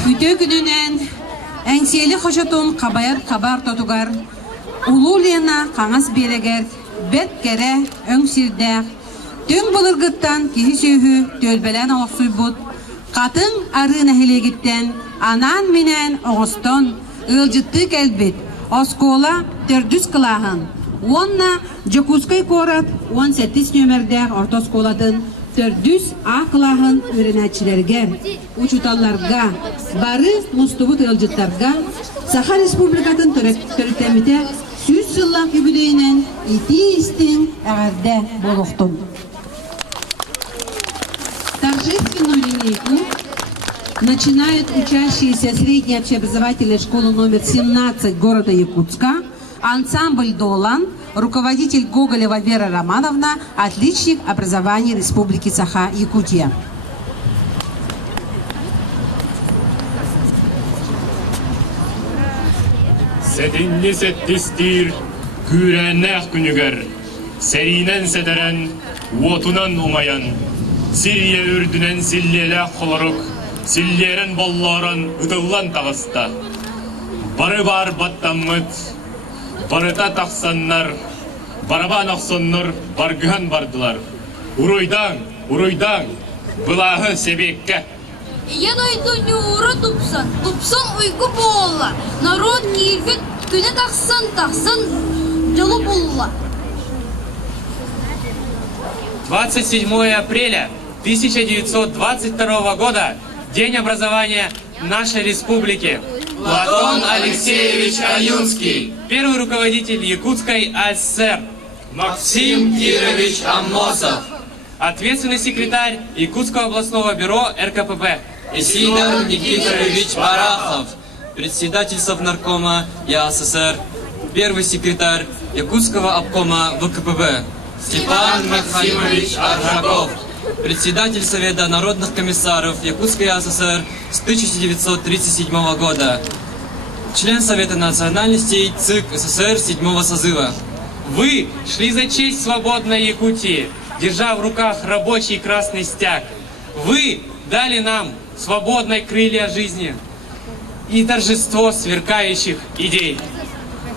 Күтө күнүнен әңсели хожотун кабайыр кабар тотугар, улулена каңас берегер, бет кере өңсирдәк, түн булыргыттан кихи сөйхү төлбелен оғсуйбут, катын ары нәхилегиттен, анан менен оғыстон, ылжытты кәлбет, оскола төрдүс кылағын, онна Жокускай корат 18 нөмердәк ортосколадын, төрдүс А кылағын үренәчилергер, учуталларга, бары мустубут ылжыттарга, Саха Республикатын төрөктәмите сүз сыллақ юбилейнен ити-истин әғәрдә болуқтун. Торжественную линейку начинают учащиеся средней общеобразовательной школы номер 17 города Якутска, ансамбль «Долан», руководитель Гоголева Вера Романовна, отличник образования Республики Саха-Якутия. Сетинни сеттистир, күрәннәх күнігер, сәринен сәдәрен, уотунан умаян, сирия үрдінен силлелә қолырық, силлерен балларан ұтылан тағыста. Бары бар баттаммыт, барыта тақсаннар, барабан ақсонныр, баргыған бардылар. Уройдан, бұлағы себекке. Ен ойду нюры тупсан уйгу болла. Народ киргит күні тақсан, жылы болла. 27 апреля 1922 года День образования нашей республики. Платон Алексеевич Аюнский. Первый руководитель Якутской АССР. Максим Кирович Аммосов. Ответственный секретарь Якутского областного бюро РКПБ. Исидор Никифорович Барахов. Председатель Совнаркома ЯССР. Первый секретарь Якутского обкома ВКПБ. Степан Максимович Аржаков. Председатель Совета народных комиссаров Якутской АССР с 1937 года. Член Совета национальностей ЦИК СССР 7 созыва. Вы шли за честь свободной Якутии, держа в руках рабочий красный стяг. Вы дали нам свободные крылья жизни и торжество сверкающих идей.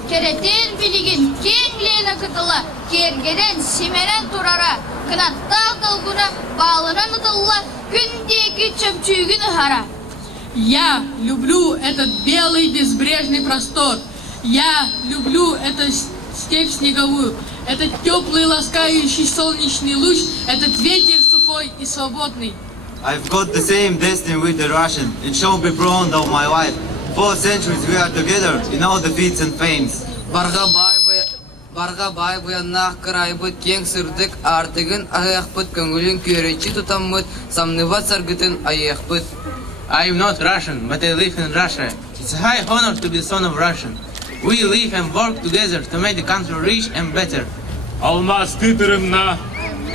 Керетен билигин кеңлена кытыла, кергеден семерен турара, кынаттал долгуна балыран ыдылла, күндеки чөмчүгін хара. Я люблю этот белый безбрежный простор. Я люблю эту степь снеговую, этот теплый ласкающий солнечный луч, этот ветер сухой и свободный. I've got the same destiny with the Russian, and shall be proud of my wife. 4 centuries we are together in all defeats and fames. Барға бай буяннақ кырайбыт кең сырдык артыгын аяқпыт көңілін көречі тұтаммыт самныват саргытын аяқпыт. I am not Russian, but I live in Russia. It's a high honor to be the son of Russian. We live and work together to make the country rich and better. Алмасты тырымна,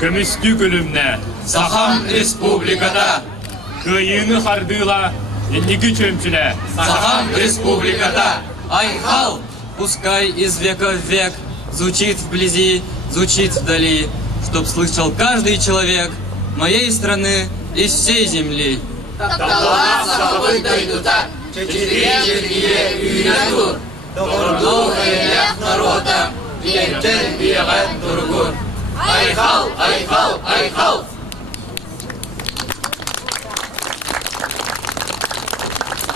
көмісті күлімне, Сахам республикада. Кыйыны хардыла, енники чөмчіле. Сахам республикада. Айхал, пускай из века в век звучит вблизи, звучит вдали, чтоб слышал каждый человек моей страны из всей земли. Тапталар сахабы дайдута, четыре жергие үйне тур. Торду хайлях народа, биектен биегат тургур. Айхал, айхал, айхал.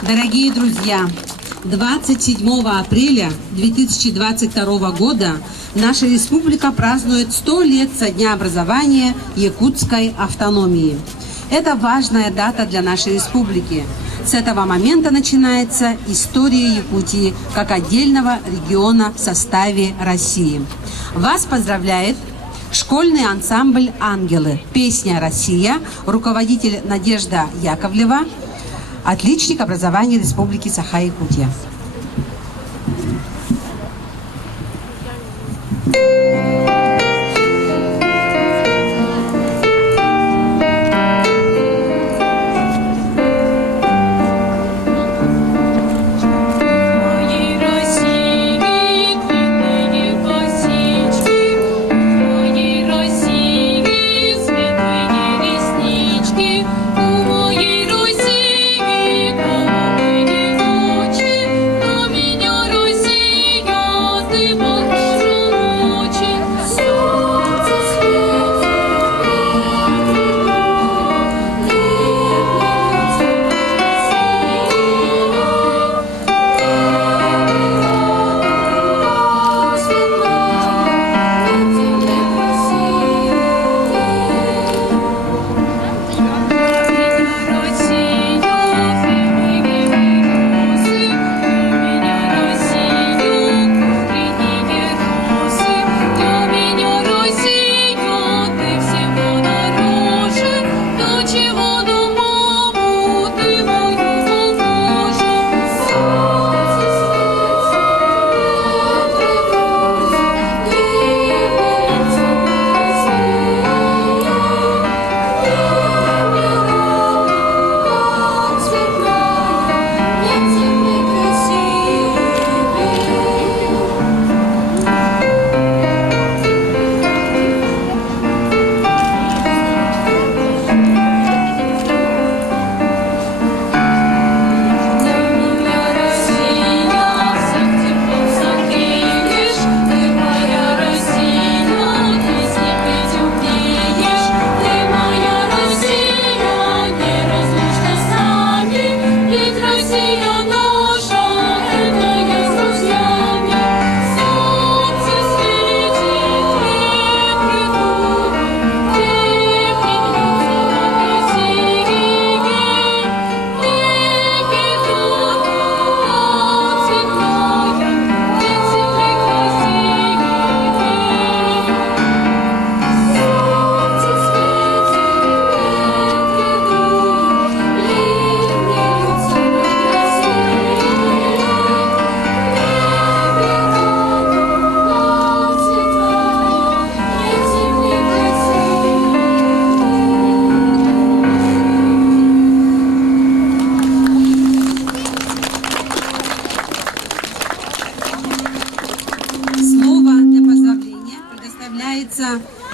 Дорогие друзья, 27 апреля 2022 года наша республика празднует 100 лет со дня образования якутской автономии. Это важная дата для нашей республики. С этого момента начинается история Якутии как отдельного региона в составе России. Вас поздравляет Школьный ансамбль «Ангелы». Песня «Россия». Руководитель Надежда Яковлева. Отличник образования Республики Саха-Якутия.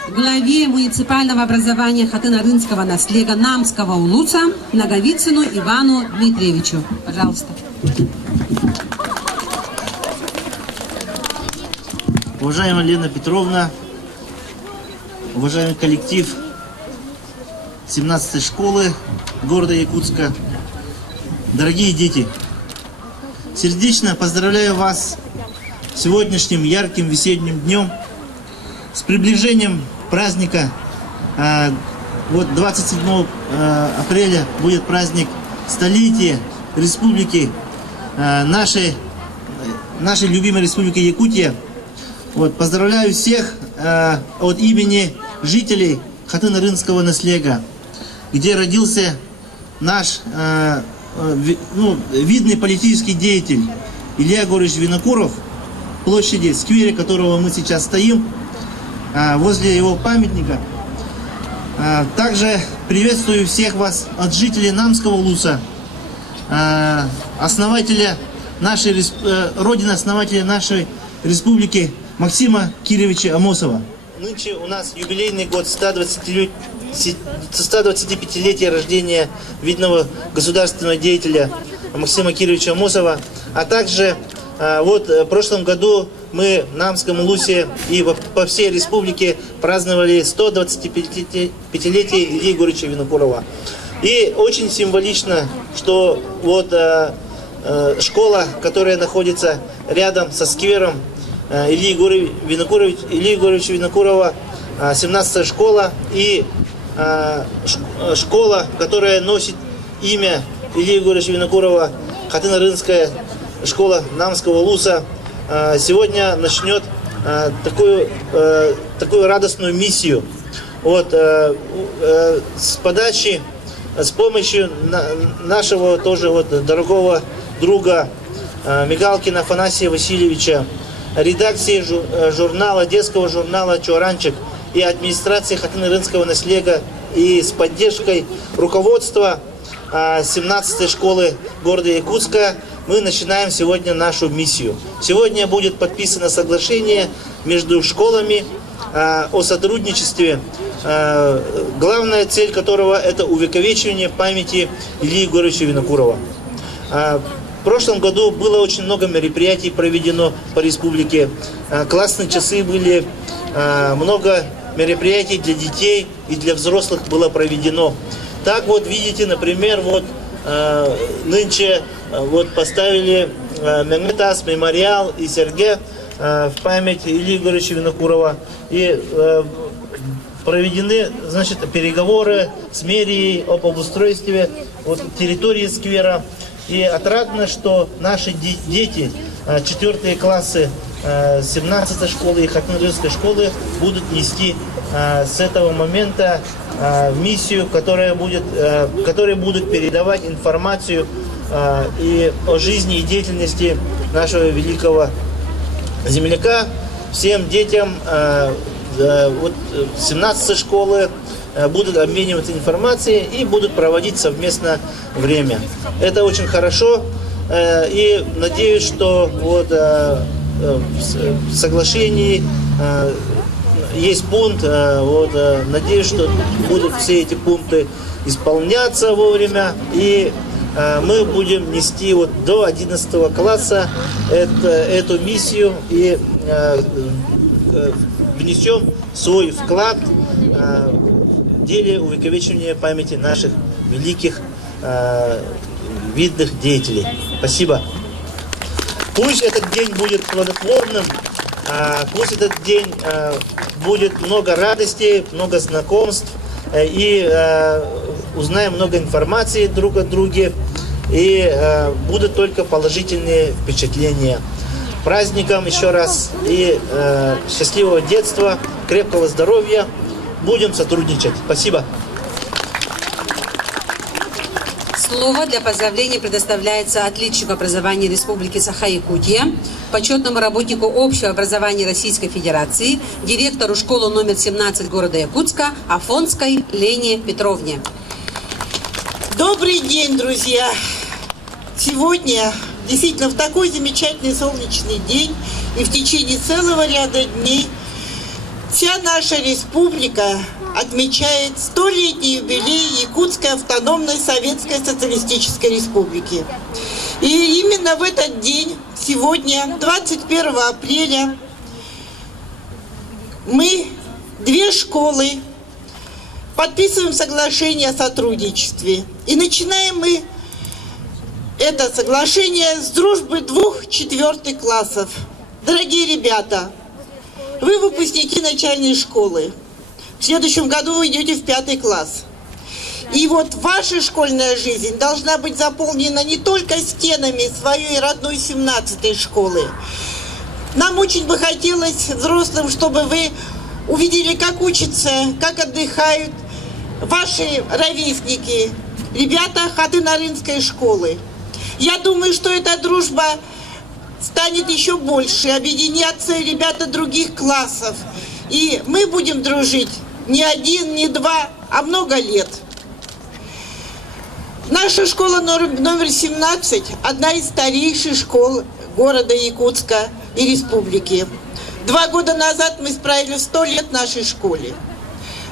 Главе муниципального образования Хатын-Арынского наслега Намского улуса Наговицыну Ивану Дмитриевичу. Пожалуйста. Уважаемая Лена Петровна, уважаемый коллектив 17-й школы города Якутска, дорогие дети, сердечно поздравляю вас с сегодняшним ярким весенним днем, с приближением праздника. Вот 27 апреля будет праздник столетия республики, нашей любимой республики Якутия. Вот, поздравляю всех от имени жителей Хатын-Арынского наслега, где родился наш видный политический деятель Илья Егорович Винокуров, площади, сквере которого мы сейчас стоим, возле его памятника. Также приветствую всех вас от жителей Намского улуса, родины основателя нашей республики Максима Кировича Амосова. Нынче у нас юбилейный год 125-летия рождения видного государственного деятеля Максима Кировича Амосова, а также в прошлом году мы в Намском улусе и по всей республике праздновали 125-летие Ильи Егоровича Винокурова. И очень символично, что школа, которая находится рядом со сквером Ильи Егоровича Винокурова, 17-я школа, и школа, которая носит имя Ильи Егоровича Винокурова, Хатын-Арынская школа Намского улуса, сегодня начнет такую такую радостную миссию. Вот, с подачи, с помощью нашего тоже вот дорогого друга Мигалкина Афанасия Васильевича, редакции журнала, детского журнала «Чуаранчик» и администрации Хатын-Рынского наследия и с поддержкой руководства 17-й школы города Якутска мы начинаем сегодня нашу миссию. Сегодня будет подписано соглашение между школами о сотрудничестве, главная цель которого это увековечивание памяти Ильи Егоровича Винокурова. В прошлом году было очень много мероприятий проведено по республике. Классные часы были, много мероприятий для детей и для взрослых было проведено. Так вот, видите, например, вот нынче вот поставили Меметас, мемориал и Сергей в память Ильи Егоровича Винокурова. И проведены, значит, переговоры с мэрией об обустройстве вот, территории сквера. И отрадно, что наши дети, 4 классы 17-й школы и Хатын-Рынской школы будут нести с этого момента миссию, которые будут передавать информацию и о жизни и деятельности нашего великого земляка всем детям вот 17-й школы будут обмениваться информацией и будут проводить совместно время. Это очень хорошо, и надеюсь, что вот в соглашении есть пункт, вот, надеюсь, что будут все эти пункты исполняться вовремя, и мы будем нести вот до 11 класса эту миссию и внесем свой вклад в деле увековечивания памяти наших великих видных деятелей. Спасибо. Пусть этот день будет плодотворным, пусть этот день будет много радости, много знакомств, и узнаем много информации друг от друга, и будут только положительные впечатления. Праздником еще раз, и счастливого детства, крепкого здоровья. Будем сотрудничать. Спасибо. Слово для поздравления предоставляется отличнику образования Республики Саха-Якутия, почетному работнику общего образования Российской Федерации, директору школы номер 17 города Якутска Афонской Лене Петровне. Добрый день, друзья! Сегодня действительно в такой замечательный солнечный день и в течение целого ряда дней вся наша республика отмечает 100-летний юбилей Якутской автономной Советской Социалистической Республики. И именно в этот день, сегодня, 21 апреля, мы, 2 школы, подписываем соглашение о сотрудничестве. И начинаем мы это соглашение с дружбы 2 4 классов. Дорогие ребята, вы выпускники начальной школы. В следующем году вы идете в 5 класс. И вот ваша школьная жизнь должна быть заполнена не только стенами своей родной 17-й школы. Нам очень бы хотелось взрослым, чтобы вы увидели, как учатся, как отдыхают ваши ровесники, ребята Хатын-Рынской школы. Я думаю, что эта дружба станет еще больше, объединятся ребята других классов. И мы будем дружить не 1, не 2, а много лет. Наша школа номер 17 – одна из старейших школ города Якутска и республики. 2 года назад мы справили 100 лет нашей школе.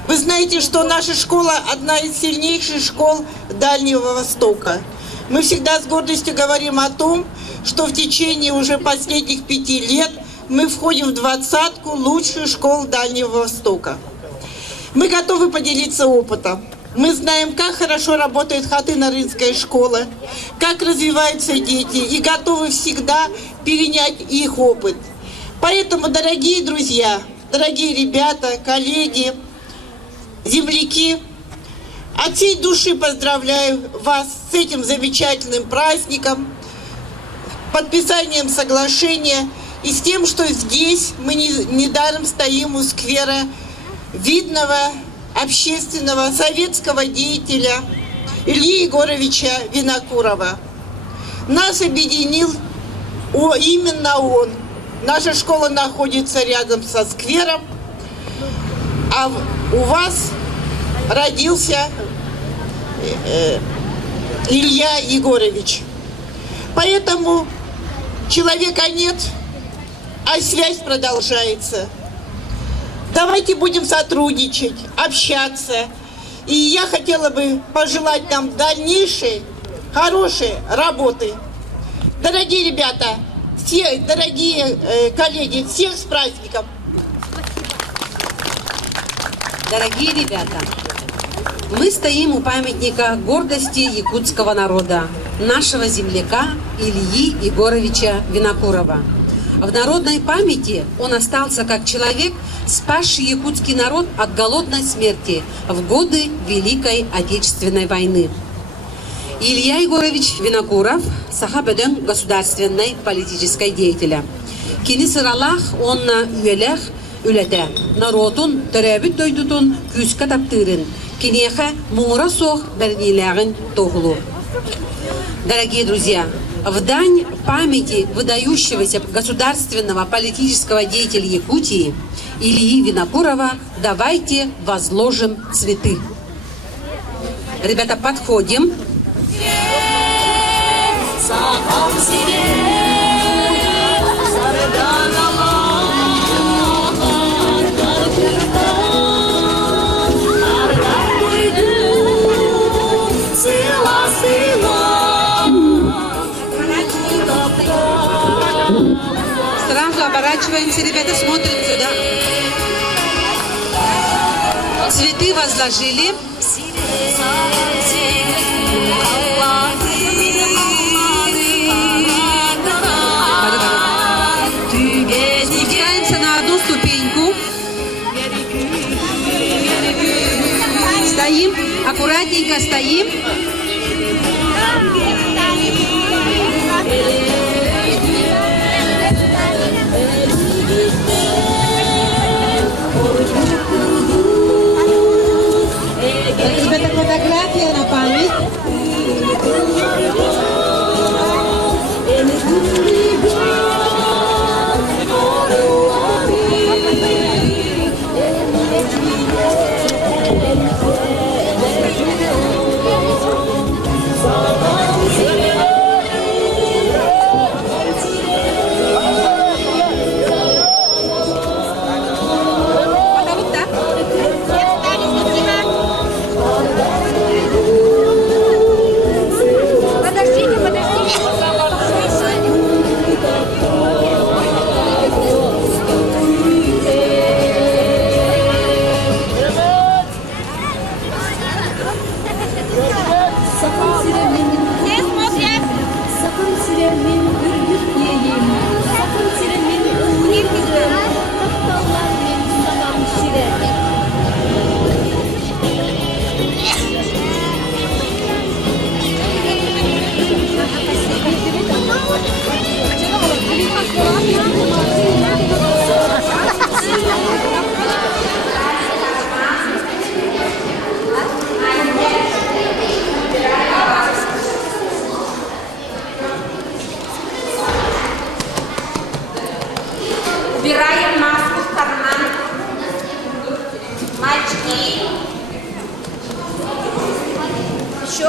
Вы знаете, что наша школа – одна из сильнейших школ Дальнего Востока. Мы всегда с гордостью говорим о том, что в течение уже последних 5 лет мы входим в 20-ку лучших школ Дальнего Востока. Мы готовы поделиться опытом. Мы знаем, как хорошо работает Хатын-Рынская школа, как развиваются дети, и готовы всегда перенять их опыт. Поэтому, дорогие друзья, дорогие ребята, коллеги, земляки, от всей души поздравляю вас с этим замечательным праздником, подписанием соглашения и с тем, что здесь мы недаром стоим у сквера видного общественного советского деятеля Ильи Егоровича Винокурова. Нас объединил именно он. Наша школа находится рядом со сквером, а у вас родился Илья Егорович. Поэтому человека нет, а связь продолжается. Давайте будем сотрудничать, общаться. И я хотела бы пожелать нам дальнейшей, хорошей работы. Дорогие ребята, все, дорогие коллеги, всех с праздником! Дорогие ребята, мы стоим у памятника гордости якутского народа, нашего земляка Ильи Егоровича Винокурова. В народной памяти он остался как человек, спасший якутский народ от голодной смерти в годы Великой Отечественной войны. Илья Егорович Винокуров сахабеден государственной политической деятеля. Кини сыралах онна үелех үлете. Народун төрөбүт дойдутун күскө таптырын. Кинеха муңра сох бернилягын тогулу. Дорогие друзья, в дань памяти выдающегося государственного политического деятеля Якутии Ильи Винокурова давайте возложим цветы. Ребята, подходим. Сразу оборачиваемся, ребята, смотрим сюда. Цветы возложили. Спускаемся на одну ступеньку. Стоим, аккуратненько стоим. Ребята, фотография на память. Убираем маску в карман. Мальчики. Еще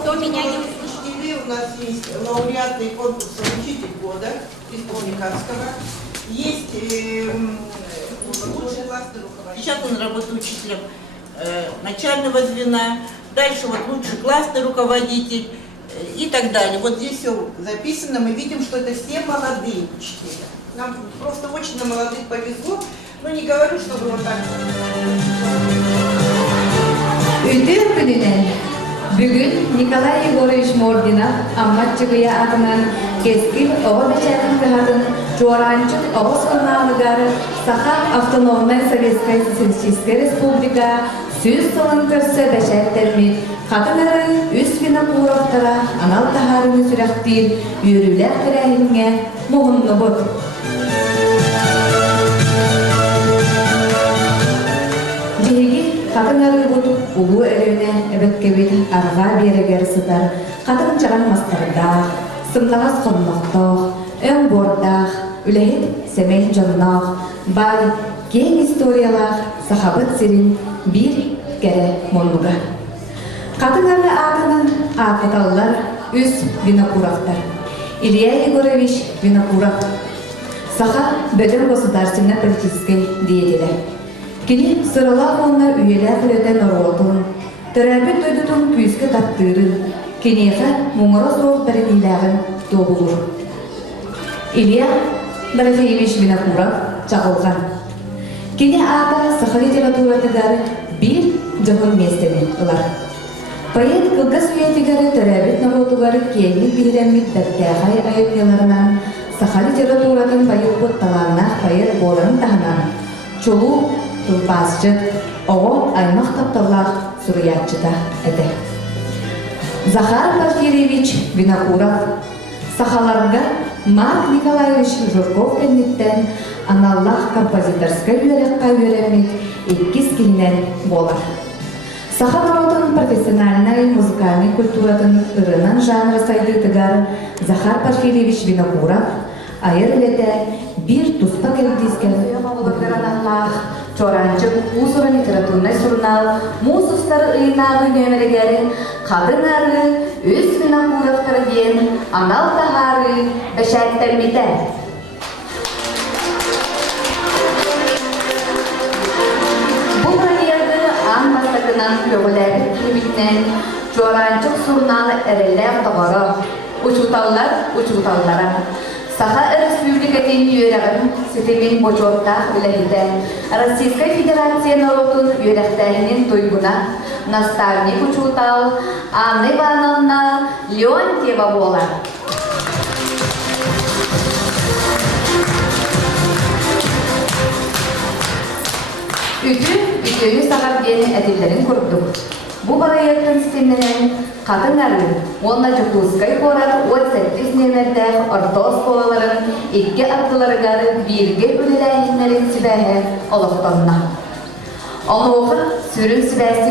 кто меня не услышит? У нас есть лауреаты конкурса «Учитель года» республиканского. Есть лучший классный руководитель. Сейчас он работает учителем начального звена. Дальше вот лучший классный руководитель и так далее. Вот здесь все записано. Мы видим, что это все молодые учителя. Нам просто очень на молодых повезло. Но не говорю, чтобы вот так. Ütür gününe bugün Nikolay Yegorovich Mordinov Ammatçıgıya adından keskin oğuz beçerinin kıhatın Çoğrancık oğuz kılmağlıgarı Sakha Avtonomnay Sovetskaya Sotsialistik Respublika Süz sılın törse beçertermi Katınların üst Vinokurovtara anal taharını sürektir yürüler terehinge muğunlu bud. Қатыңары бұд ұлу әріне әбәткебет арға берегер сыдар, қатын жаған мастардақ, сымнағас қонмақтақ, өн бордақ, үләхет сәмей жаннақ, бай кең историялақ, сахабыт сирин бір кәрі монуға. Қатыңары атының атыталылар үз Винокуровтар. Илья Егорович Винокуров. Саха бөден государственно-политический деятель. Кини сырыла онна үйелі күлетен оротын, төрәбіт өйдітін күйіскі таттырын, кенеға мұңыры соғыттары дейләғын добылыр. Илья Дорофеевич Винокуров чағылған. Кини ата саха литературатыдары бір жоғын местені ұлар. Поэт кылгас уятыгары төрәбіт народугары кенлік бейрәммит дәртәғай айыпнеларынан саха литературатын байып бұтталаннақ поэт боларын тағынан чолу Тулпасчы, оғо аймақ тапталлах суруятчыда әді. Захар Порфирьевич Винокуров сахаларга Марк Николаевич Журков кәннеттен аналлах композиторскай үйерекқа үйеремет 2 килінен болар. Саха народын профессиональный музыкальный культуратын ырынан жанры сайды тыгар Захар Порфирьевич Винокуров айыр лете бір туспа кәлдізген бұлғараналлах Çorancık Uzura literatурный журнал Мусустар ыйнағы нөмірігері қадын ары өз Винокуровтары ден анал тағары бәшәттәммеді. Бұл райырды аң бастықынан көғілері кебітнен Çorancık журналы әрелер тағары учуталлара. Саха Республикатын үйерағын сетемен бочоттақ біләйді. Российская Федерация народын үйерақтәрінен тойгуна наставник учутал Анна Ивановна Леонтьева бола. Ütü сағар дені әділдерін көрдік. Бұл балайеттің sistemлерін қатын әрі, онна жүктуызғай қорат 38 нөмірдәқ ортос қолаларын 2 аттыларығары бірге өліләйінлерін сүбәхі олықтанна. Онуғы сүрін сүбәсі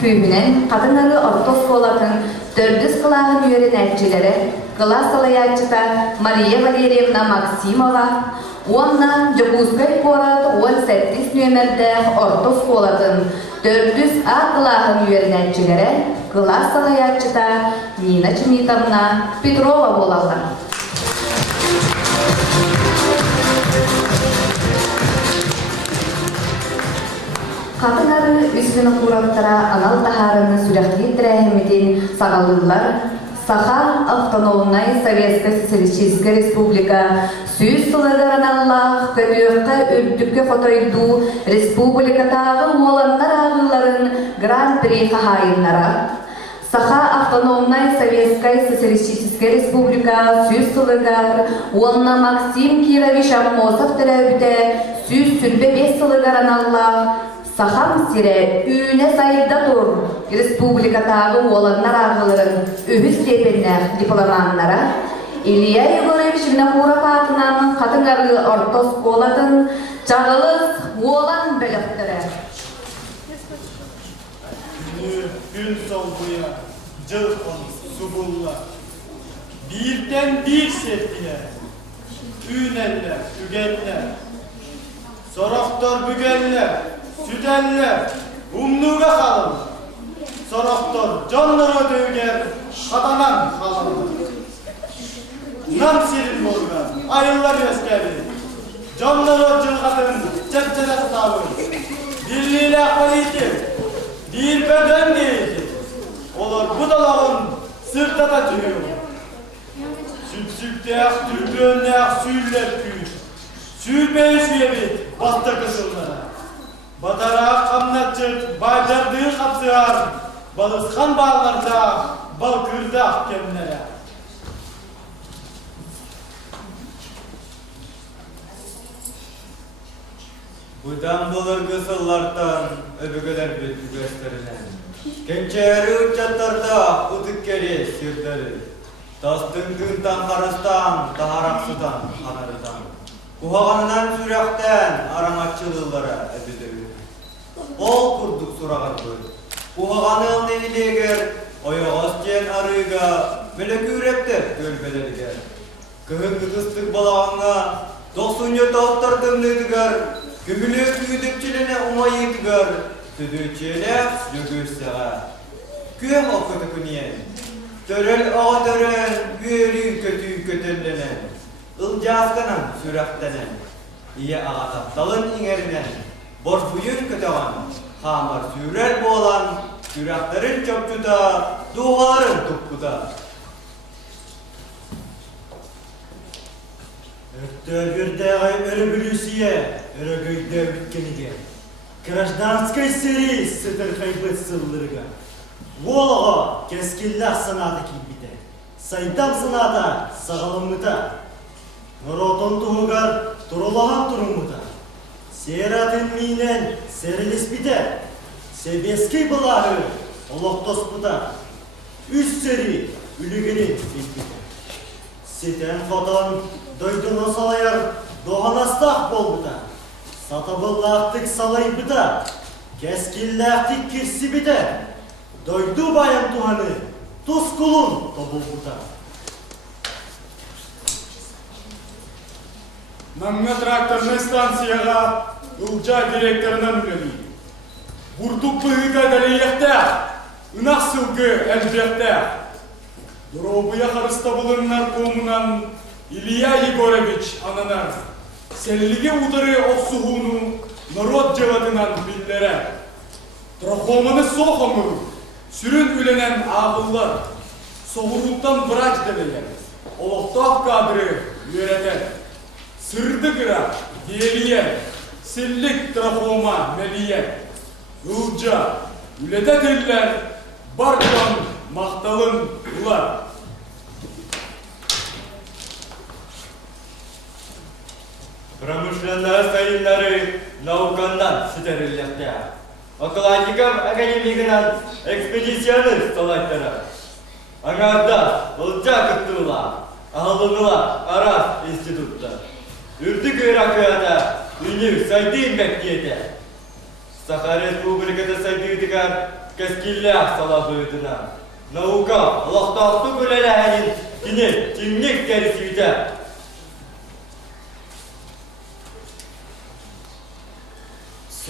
күйінен қатын әрі ортос қолатын 400 қылағын үйерін әртчелері қыла салаятчыта Мария Валерьевна Максимова, онна жүктуызғай қорат 18 нөмірдәқ ортос қолатын 400 ақылағын үйерін әртчелері Класс салаятчыта Нина Чемитовна Петрова болалар. Қатынары үз Винокуровтара анал тахарыны сүрәхли тірәхімеден сағалылар Саха автономной Советская Социалистическая Республика Сүйіз сылығырын Аллах көтөққа үрдікке қотойду республикатағы оланнар ағыларын гран-при қағайынлара Саха автономной Советская Социалистическая Республика Сүйіз сылығыр онна Максим Кирович Аммосов тірәбіде сүйіз сүрбе 5 сылығырын Аллах Сахам сире үйіне сайда тұр республикатағы оланнар ағыларын өбіз степеннәқ дипломаннара Илья Егорович Винокуров атынан қатыңары ортос қолатын жағылыз олан бөліктірі. Gün solduya, cılkın, subulla, birden bir septiler, üneller, tügeller, soraktor bügeller, süteller, umnuga kalın, soraktor canları dövger, kadanan kalın. Nam sirin bolgan, ayıllar öskeri, canları cılgatın, çepçele tavır, birliğiyle politik, bir beden değildir. Olur budalağın sırtada tüyüyor. Süksükteğ, türkönleğ, süller küy. Sülbeyi süyebit, bastı kısımlara. Batara kamnatçık, baydardığı kapsılar. Balıskan bağlarda, balkırda kemlere. Budan bulur kısıllardan öbügeler bütü gösterilen. Gençeri uçatlarda udıkkeri sürdürü. Tastın düntan karıstan, taharaksıdan, kanarıdan. Kuhağından sürekten aramatçılılara öbüdü. Ol kurduk surağardı. Uğağanın neyleger, oyağız jen arıga, melekürepte gölbelerger. Kıhın kıtıstık balağına, 97 ottardımlıdıgar, kübülü küydükçiline umayıdıgar, tüdüçele yügürsega. Köh okudu kuniyen, törel ağa tören, güyeri kötü kötellenen, ılcağızkanan süraktenen, iye ağa taptalın ingerinen, borfuyun kötağan, hamar sürer boğalan, sürakların çöpçüda, duvarın tupkuda. Öktörgürde örübülüsüye, örögöyde bitkenige. Гражданской серии сытыр хайбыт сыллырга. Волға кескиллах сынады килбите. Сайдам сынада сағалымыта. Нұротон туғығар тұрылаған тұрымыта. Сератын мийнен серілеспите. Себески бұлағы олықтоспыта. Үс сері үлігені бекбите. Сетен фотон дойдын осалайар доғанастақ болбыта. Satavıllahtık salayıbıda, keskillahtık kirsibide, doydu bayan tuhanı, tuz kulun tobulbuda. Намна тракторный станцияға ылжа директорынан үлелі. Бурдук бұғыға дәлейекті, ұнақ сылғы әлбекті. Дұробыя қарыста бұлын наркомынан Илья Егорович ананар. Селлиге удары оксугуну народ жеватынан биллере. Трохоманы сохомыр, сүрін үленен ağıllar, soğurluktan bıraç demeyen, oloktaq kadrı üretен, sırdı kıra, diyeliyen, sillik trahoma meliyen, ılca, ülete diller, barcan, mahtalın ular. Промышленность sayınları naukandan süterillikte. Akılancıkam akademikinin ekspedisyonu salaytları. Anarda ılca kıttığıla, ahılınıla Aras İnstitut'ta. Ürdük Irakı'da ünlü saydığı Mekke'de. Sakha Respublika'da saydığı keskillah salahıydına. Nauka Allah'ta böleleğinin dini timlik derisiydi.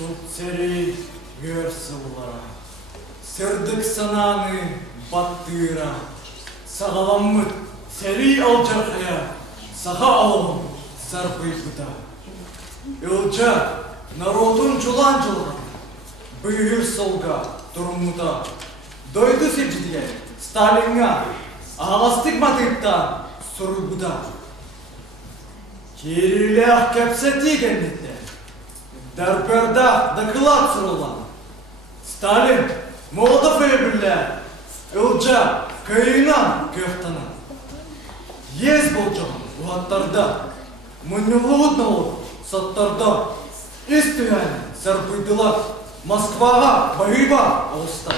Сутсери гөрсыллара, сырдык сананы баттыра, сағаламмыт сери алжархая, саха алым сарпыйпыта. Илжа народун жулан жылға, бүйір солға тұрмыта. Дойды сепжидіге Сталинға ағастық матыптан сұрғыда. Керілі кепсе тегеннетті. Дарперда доклад сұрылан. Сталин, Молотов өлбілі, ылжа көйінан көқтана. Ез бұл жағын ұғаттарда, мұнылығыт саттарда, үстіген сарпыйдылар Москваға байыба ауыста.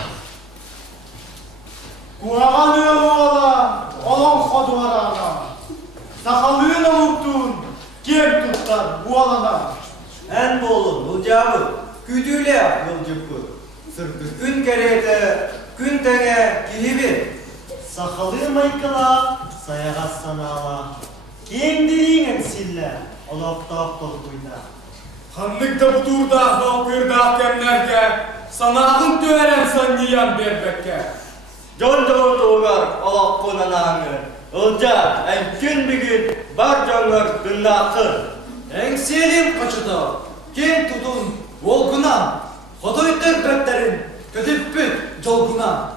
Куағаны оғала, олан қодуарана, сақалыын ұлттың кем тұттар буалана. En bolun bulcağımı güdüyle yılcıkı. Sırkız gün kereyde, gün tenge kihibi. Сақалы майкала, саяғас санала. Кеңділіңін сілі, олақтақ толқойда. Ханlıkta bu turda halkırda hakemlerge, sanağın tören sanniyan berbekke. John John doğar olaq konanağını. Ilca en gün bir gün bar canlar dünnakı. Engselim kaçıda, ken tutun volguna, Hodoytır böpterin, kötüppüt jolguna.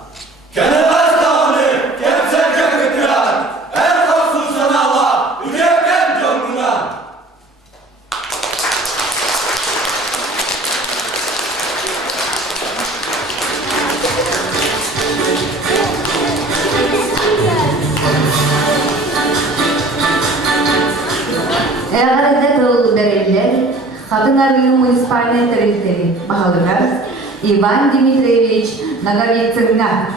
Kenevaz dağını kepserce götüren, er kalsın sanala, ülkeden jolguna. Eğer de bereliler, kadın arıyor munisipalne teritory bahalılar, Ivan Dimitrievich Nagovitsina.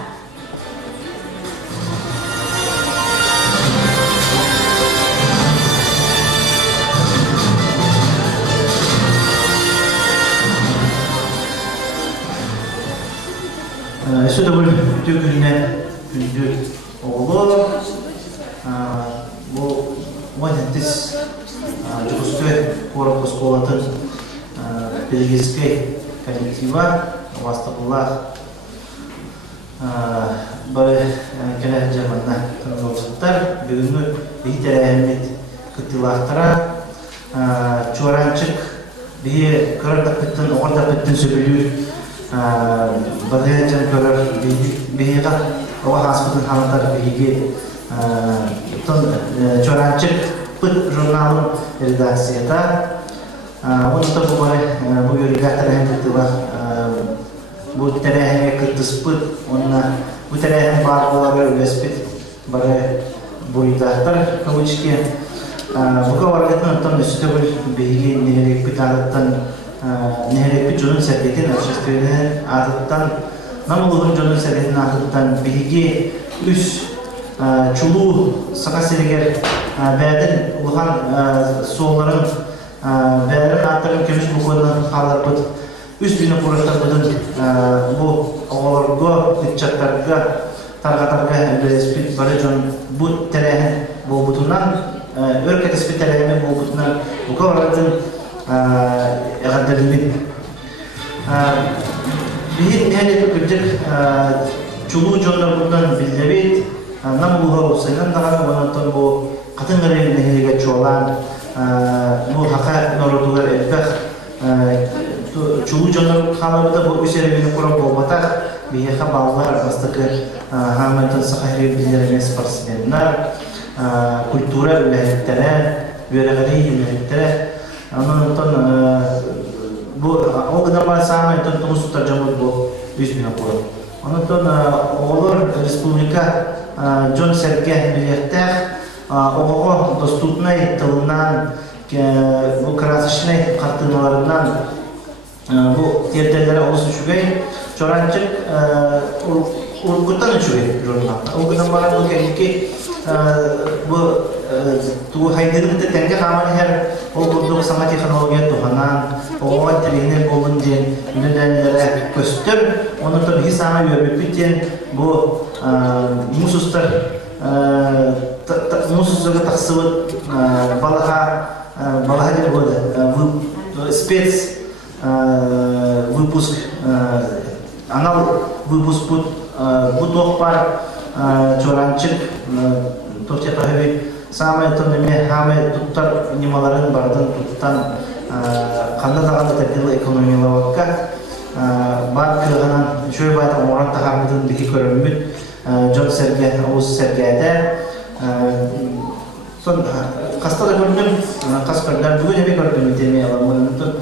Söyle bu tükürüne gündür oğlu. Bu vatandaş Cukustü Korpus Kolatın Belgizki kollektiva Vastapullah böyle kenar zamanla tanımlamışlar. Bugün bir terehmet kıtılahtıra çoğrancık bir kırık kıtın orada kıtın söylüyor. Bagaian kalau bihi kan awak hospital hantar bihi ton corancik put jurnal redaksi eta untuk boleh bu yuriga terang itu lah bu terang kertas put ona bu terang baru website baru buridatar kemudian buka warga nonton sudah bihi ni pitatan Nehre Pichun Sakitin Ashistrin Adatan Namulun John Sakitin Adatan Bihigi Üs Çulu Sakasiriger Beden Uhan Soğların Beden Atarın Kömüş Buku'nun Halar Bud Üs Bini Kuruşlar Budun Bu Oğlargo Dikçatlarga Targatarga Spit Barıcon Bu Terehin Bu Budunan Örket Spit Terehin Bu Budunan Bu Kavarın Eğerdelimit. Bir nihayet küçük çuluğu jonlar bundan bildiğit. Namuluha olsaydan daha ondan bu katın garip nihayet çoğalan bu haka norudular elbek çuluğu jonlar kalıbı bu üzeri beni kurup olmatak bir yaka bağlar bastıkı hametin sahiri bildirmesi parsimenler kültüre ülketlere yöregeli ülketlere Nonton bu o kadar sama itu terus terjemah bu bismillah Quran. Nonton olur Respublika John Sergey Bilyakter o dostupnay tılınan bu krasışnay katılmalarından bu terdelere oluşuşuyor. Çorancık urgutan uçuyor jurnal. O kadar bu ki bu tu haydirin de tenge kaman her o kurduk sangat teknologi tuhanan o trene bolunca nedenlere köstür onu tabi hisama yöbü bütün bu mususlar mususluğa taksıvı balaha gibi bu spets выпуск anal выпуск bu tohpar çorancık Turkiye tabi sama itu namanya hame tutar nimaların bardan tutan kanda da teknik ekonomi lawakka bak kırgınan şöyle bayat orang tahammülün bir körümüt John Sergey Oğuz Sergey'de son kastada gördüm kasperden bugün bir gördüm demi alanların tut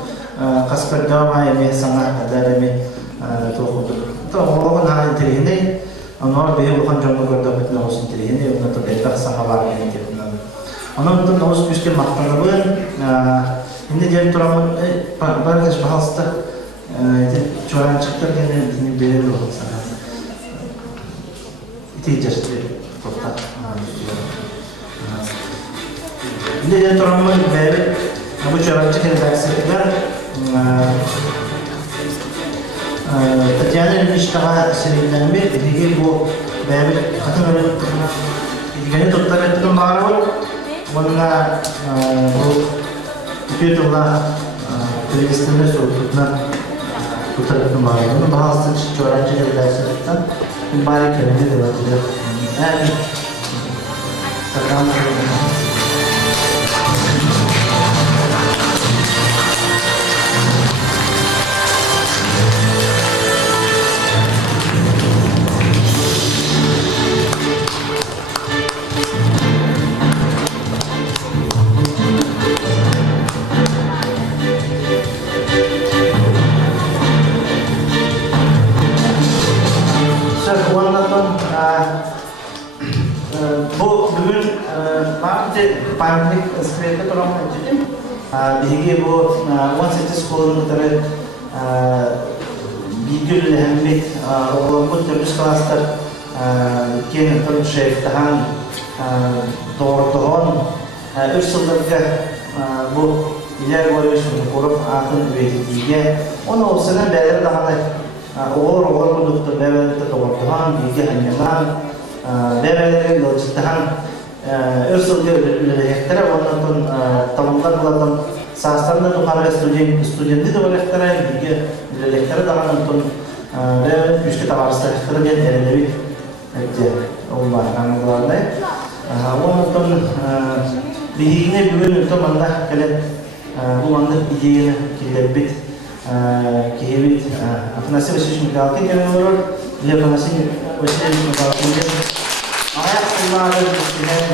kasperden ama yemeğe sana ada demi tohudu to orang hal terihine Anwar behi bukan cuma kerja betul harus ini untuk betul sama lagi ini. Anwar itu harus bisa makan pun. Ini jadi orang pada bahasa itu cuaca cekter ini beda loh sana. Itu just kota. Ini jadi orang beda. Aku cuaca cekter dari sekitar. Tatyana nishtaga serindan bir dige bu bebek katın digeni tuttar ettim bağırıyor. Bununla bu tüpetullah Filistin'de sorutuna tuttar ettim bağırıyor. Bunu bazı çoğrancı derslerinden mübarek kelime de var. Yani sakın bu bugün pandemik seperti orang jadi dihigi bu 18 sekolah terus video lehmet orang pun terus kelastar kian terus chef tahan doğru üstünlükte bu iler varış kurup akın üreticiye onu olsana beri daha da oğul kurdukta bebellikte doğurtuhan, bilgi hanyalan, bebellikte yolcuktahan örsülge ürelektere, ondan tamamlar buladın sağstanında tukarga studenti de olektere, bilgi ürelektere daha ondan bebellik güçlü tavarıslarıkları diye erenevi etti. Olma anılarında. Ondan bihine bugün ülke manda kelen bu manda ideyini kilebit kihibit afanasi vesmiş mikalkin kelen olur ile afanasi vesmiş mikalkin ayak sılmaları düşünen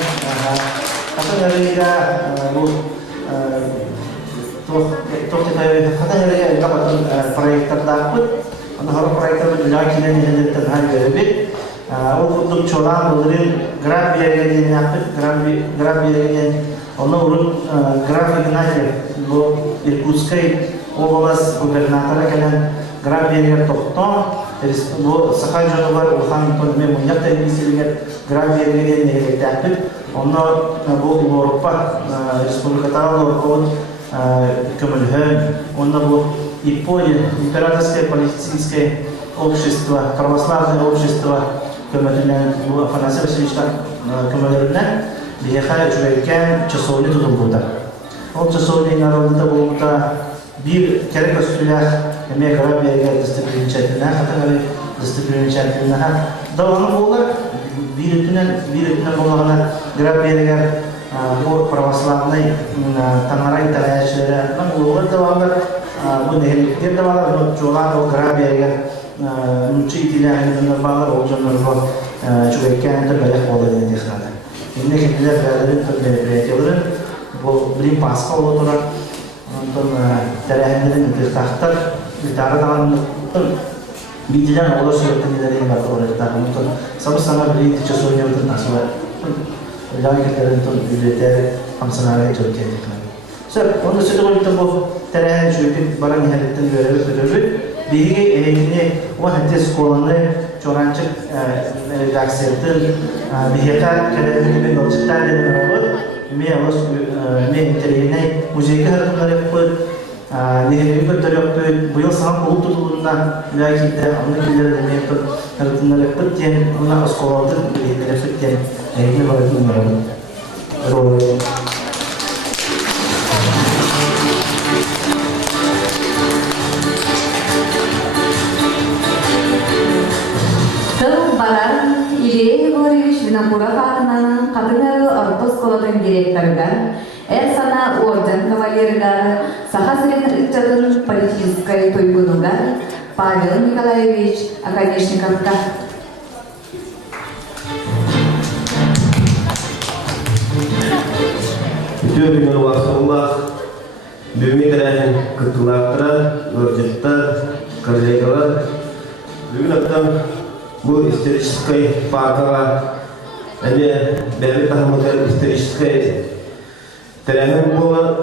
kata nereye bu toh tekayı kata nereye kapatın proyektler dağıtıp anda hara proyektler dünya kilen yenilir tenhal görebi o kutlup çoğlan doların graf bir yere yaptık graf bir yere onu urut grafikina bu Irkutskay oblast gubernatora gelen graf bir yere toptan bu Sakhajanova var Uhan konme munyak temsilciler graf bir yere yaptık onu bu Avrupa Respublika'da Avrupa Kömülhön onu bu императорское политическое общество, православное общество көмөтүнөн бул Афанасий Васильевичтин көмөлөрүнөн бияка жүрөйкен часовни тутулбуда. Ол часовни народунда болууда бир керек өстүлөр эме гара берге дисциплинчатына, катары дисциплинчатына даваны болар. Биритинен болгона гара берге бул православный танарай тарайчылары болууда даваны bu nehirlikler de var, çoğular o Grabia'ya nüçü itilerinin bağlar olacağını çoğuyken de böyle olayını dikkatle. Yine kendiler verdiğin belirtilerin bu bilim paska olduğuna terehimlerin dikkatle bir tane daha bilgiler olur süreklilerin var orada. Sabah sana bir teacher soruyordu nasıl var? Lagilerin ülkeleri hamsanaraya çok kendikler. Onu söylediğim bu terehen çünkü barang haletten görevi bilgi eğitini o hatta skolanda çoğancık reaksiyonlar biheta kelimeli bir noktadan beraber me interine müzik hareketleri yapıyor nehirli bir tarafta bu yıl sana kolu tutulduğunda belki de anlıkları demek hareketleri yapıyor diye ona skolanda reflektör eğitimi var Balar Iliya Егорович Винокуров атынан Катынары орто школадын директорыгар, Эрсана орден кавалерыгар, Сахасрен ытчатын политической тойгунугар Павел Николаевич Акадешниковка. Bütün gün vasıflar, büyümeklerin kıtlıkları, örgütler, kollegalar, bugün akşam bu исторической паркова, они бәрі тахмыдар исторической тәрәхім болар,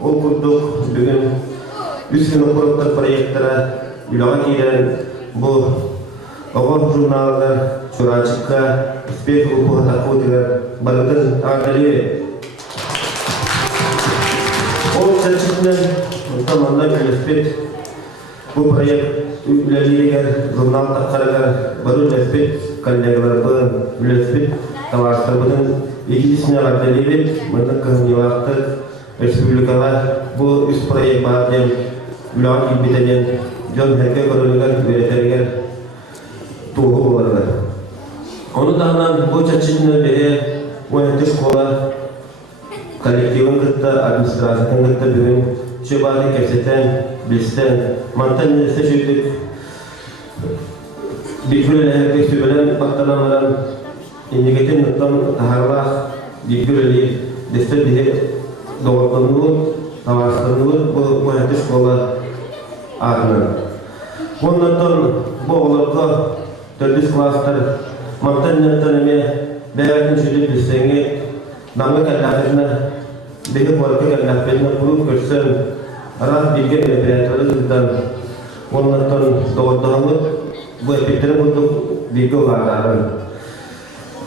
ол күрдік бүгін үскен оқырықтар проекттары үйлаған кейлерін бұл оғыр журналдар, журачыққа, успех ұлпығы тақуытығар барыдың ағдалі. Ол сәтшісінен ұлтаманда көлеспет бұл проект Üleliyger, jurnal takkarıgar, barı ülespet, kollegalarının ülespet, tavaşlarının ilgisine ardeliyle, mıntık kıhımyalaktı, Respublikalar bu üst proyek bağırken, ülağın ilbiteden, John Herke Korulugar, üreteriger, tuğu olarlar. Onu dağından bu çaçının beri, bu enti şkola, kollektivin kıtta, administrasyon kıtta bugün, şöbali kepseten, bilsten, mantan neyse şöydük, Bilgürüyle herkes sübelen baktanamadan indiketin nıktan taharlah bilgürüyle destek diye doğrultuğunu, tavaştığını bu hadi şkola ağırlar. Bundan bu oğlakta dördüz klaslar mantan neyse beyakın şöydük bilsenge namı kellahırına behi korku kellahlarına bulup görsen aras bilgi referatörlerinden ondan doğrultuğunu bu epitleri bulduk bilgi olarlar.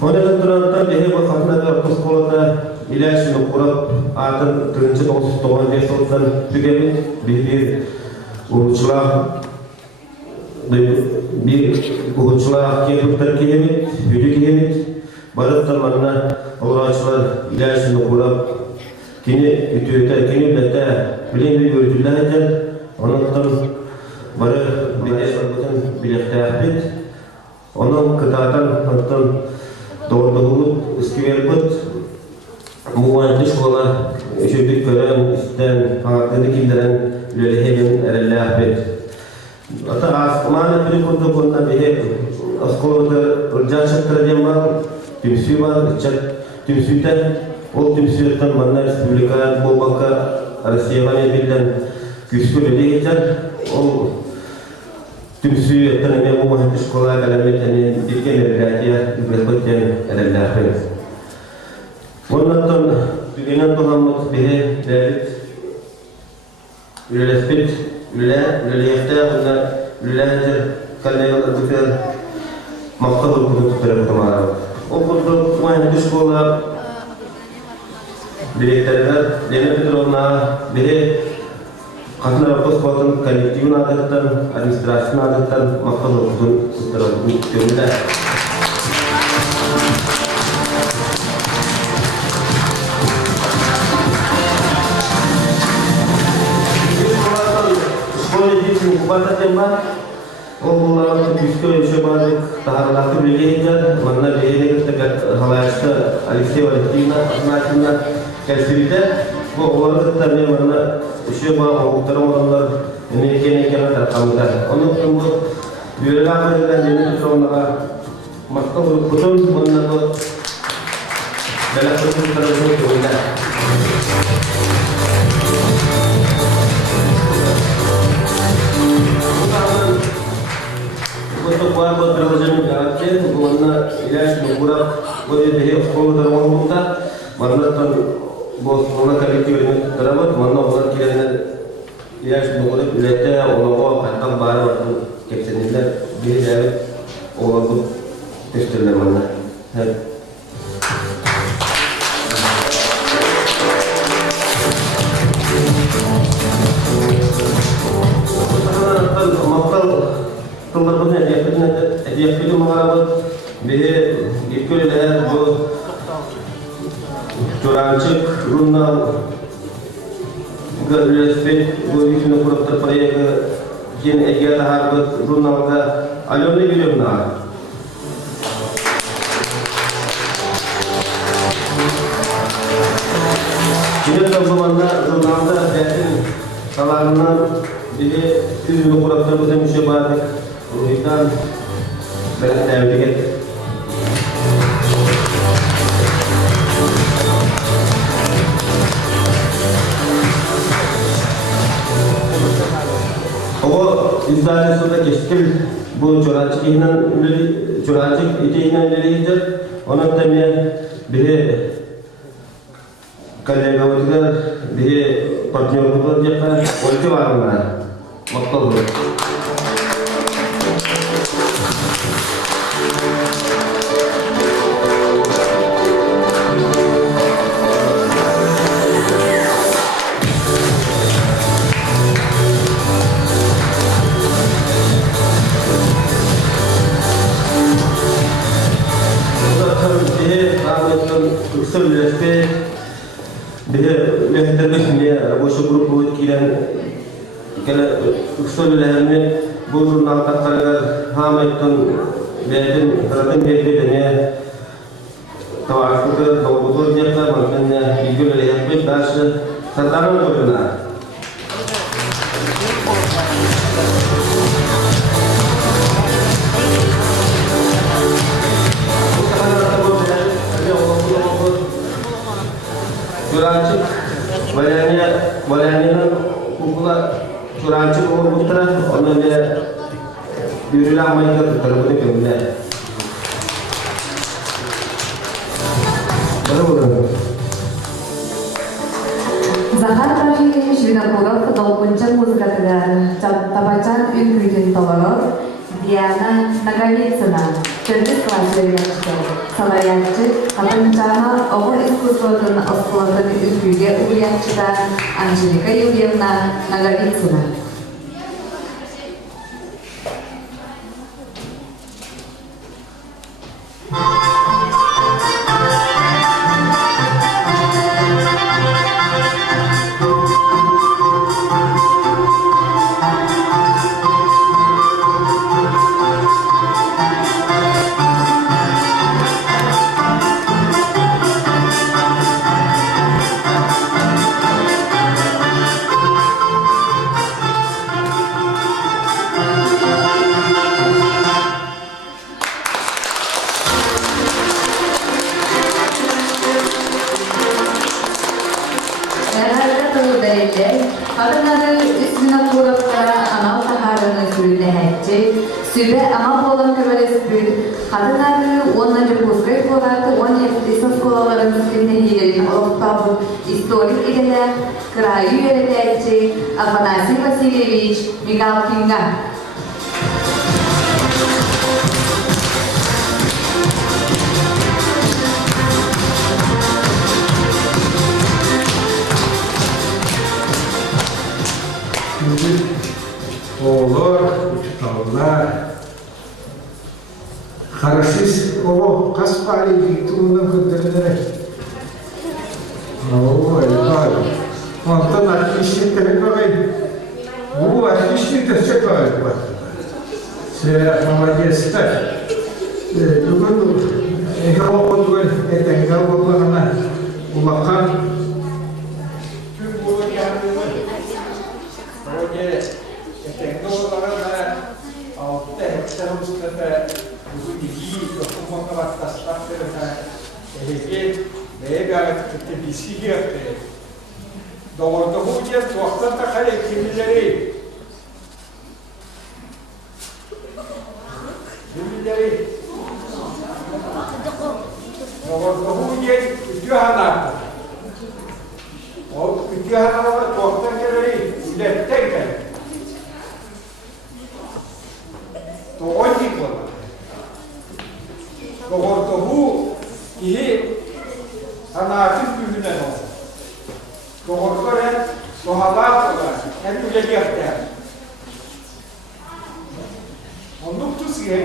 Ondan sonra dehe bu katnada psikologda ilaçını kurup atın tırıncı 995 olsan tükemin bir uçlar bir hukukçular keputlar kehemit, hücü kehemit, barıttan manna uğraşçılar ilaçını kurup, kini ütüyete, kini ülete, bilen bir görüntüler eder, ondan barı bilekte ahmet, onun kıtadan ondan doğruluğu eski veripet, muayene şola şöyle gören isten hakları kimlerin leheben erelle ahmet. Ata asmana bir kurdu kurna behe askolda urjanç tercüman timsi var timsite o timsitten manna Respublika Bobaka Arasiyevane bilen küskü lehecen o timsi taneme bu mahkes sekolah kalamet ane diken ergatiya berbaten erelle ahmet. Ondan tügenen Muhammed behe David ülespet üleleyekte bunlar üleleyecek kalleyi aldıklar maktabı kutu tarafı tamara. O kutu muayene şkola direktörler Lena Petrovna behe katlar pospatın kolektivin adıktan administrasyon adıktan maktabı kutu tarafı görüldü. Kupata tembak, orang bisko yang sebalik tahar laki beliau mana dia kita halayakta alisi walatina macamnya kesulitan, bu orang kita mana sebab orang orang ini kena terkamkan. Orang tunggu biarlah mereka jadi orang makam betul mana tu dalam proses terus berjalan. Untuk buat perjalanan jalan, mana ilaç mengurang, boleh deh sekolah terawang kita, mana tan bos mana kolektif ini terawat, mana orang kira ilaç mengurang, lepas orang kata baru kecilnya dia jadi orang tu tester mana. Dia itu mengalami dia itu adalah curancik runang gerespet itu nak terperaya jen egia tahap runang ka alon ni bilang nak. Jadi kalau mana runang ka jadi kalana dia itu nak terperaya mesti banyak ruitan. Saya pikir oh, insya sudah kecil, bu curancik ini jadi orang tanya dia kalau kita dia partner kita siapa, orang mana, maktab. Dia terlihatnya bosok grup buat kiran kalau usul lehnya bulu nangkat kalau hamitun dia terlihat dia tahu aku tu tahu betul dia kan maknanya ikut lehnya pun bahasa sataran tu benar. Curancik, bayangnya kumpulan curancik orang putra, orang dia dirilah mereka terlalu kemudian. Zahar Rashidovich Vinokurov dolqincha muzikasidan tapachan ün tovarov Diana Nagovetsina 4 klass öğrencisi, salayatçı, katıncağı oğul iskutvotun oskulatı'nın ülküge uyançıda Angelika Yuryevna Nagovetsina. Kadınları üstüne kuyruklara anal taharını sürülehecek, süre ama olan kömölesi kadınları 10. Puzgay Kolatı 17 sınıf kolaların sürülehelerin olup istorik idiler, kırayı yönetecek Afanasi Vasilyevich Migalkinga. Oğlar, tutarlar. Karışız, o kas pari tuğundan kudurlar. Oo, eyvah. Ondan ateşli telefonu. Bu ateşli telefonu. Saya mengajistar. Dulu kalau tuan tengah berapa ulakan. Doğru hujjat vaqtda qale kimilari doğru hujjat juhana o juhana vaqtda kelari ilettekel doğru dikol doğru hu iyi anatın güvünen o Doğruları doğalar olan en öyle yaptı. Onluk tutuyor.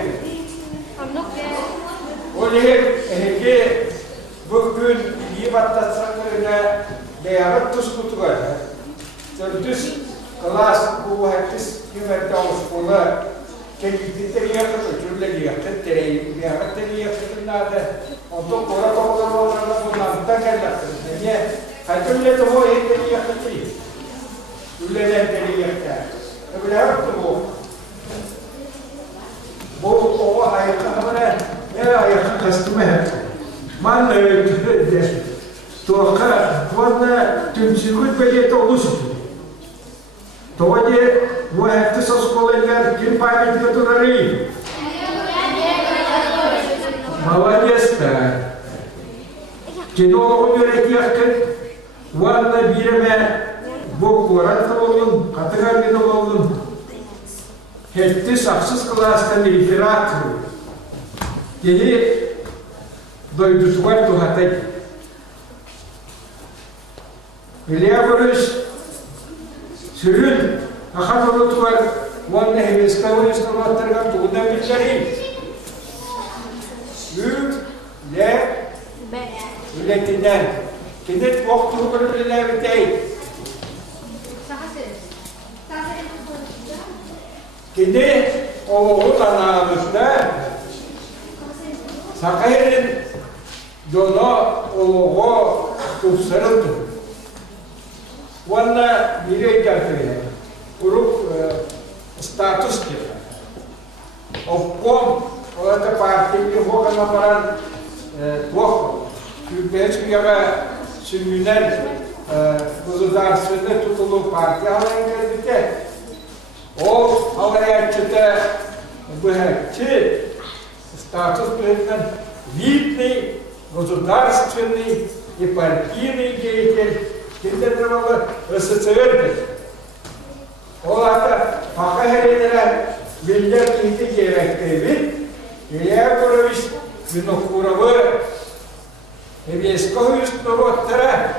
Öyle bugün iyi vatandaşlarına değerli tutuyor. Düz kelas bu herkes yönetiyor şkola. Kendi teriakı çocuklar yaptı. Teriakı nada. Untuk orang-orang bundan da geldi. Yani Hatta bu heyetleri yakıtı. Ülkeleri yakıtı. Öyle yaptı bu. Bu o ayaklarına ne ayak kastımı hep. Man öyle toka vana tümsükut belirti oluştu. Toğadı bu hafta soskolaylar kim paylaştı götürürü. Maladiyasta. Cenol göre yakıt. Valla birime bu kurat olun, katıgar bir olun. Hepti saksız klastan referat. Dedi doydusu var tuhatay. İliya barış sürün akat olut var. Valla heveskavu istavatırgan tuğda biçari. Üt le ületinden. Kinet waktu berbeda betai. Kini o tanahımızda Sakay'ın dono o tufsarıldı. Valla biri geldi. Grup status kita. Opkom oleh parti yang bukan amaran tuh. Çünkü ya sümünen gozdarstvenne tutulu parti hareketi. O harekette bu hekti status bilinen видный государственный и партийный деятель, киндерного СССР. Оларда Пахарере билдер кинти керектеби, Илья Гурович Винокуровы Евейского народа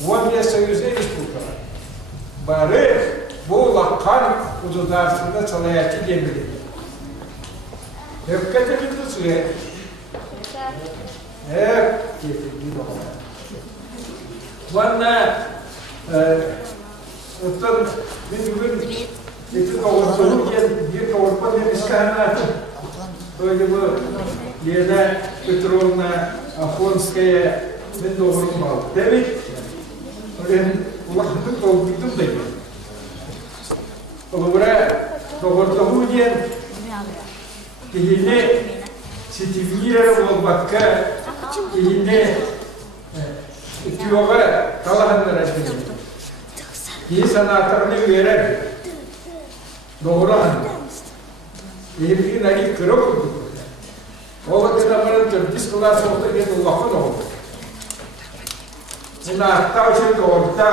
Вольная Союзная Республика. Бары bu lakkan gosударственный целая демили. Hepkete bitti suya. Valla Ustad bugün itu kawursuluk yang dia kawurpan yang sekarang itu bu Lena Petrovna Afonskaya Mendormal. David, orang waktu kau itu deh. Ogora kawurtahujen kihine sitivira wabakka kihine itiyoga talahan narasini. iyi sanatlarını verer. Doğru hanım. Bir nagi kırık oldu. O vakit adamların tırtıs kılar soğukta bir vakit oldu. Şimdi hatta o şey doğrultuda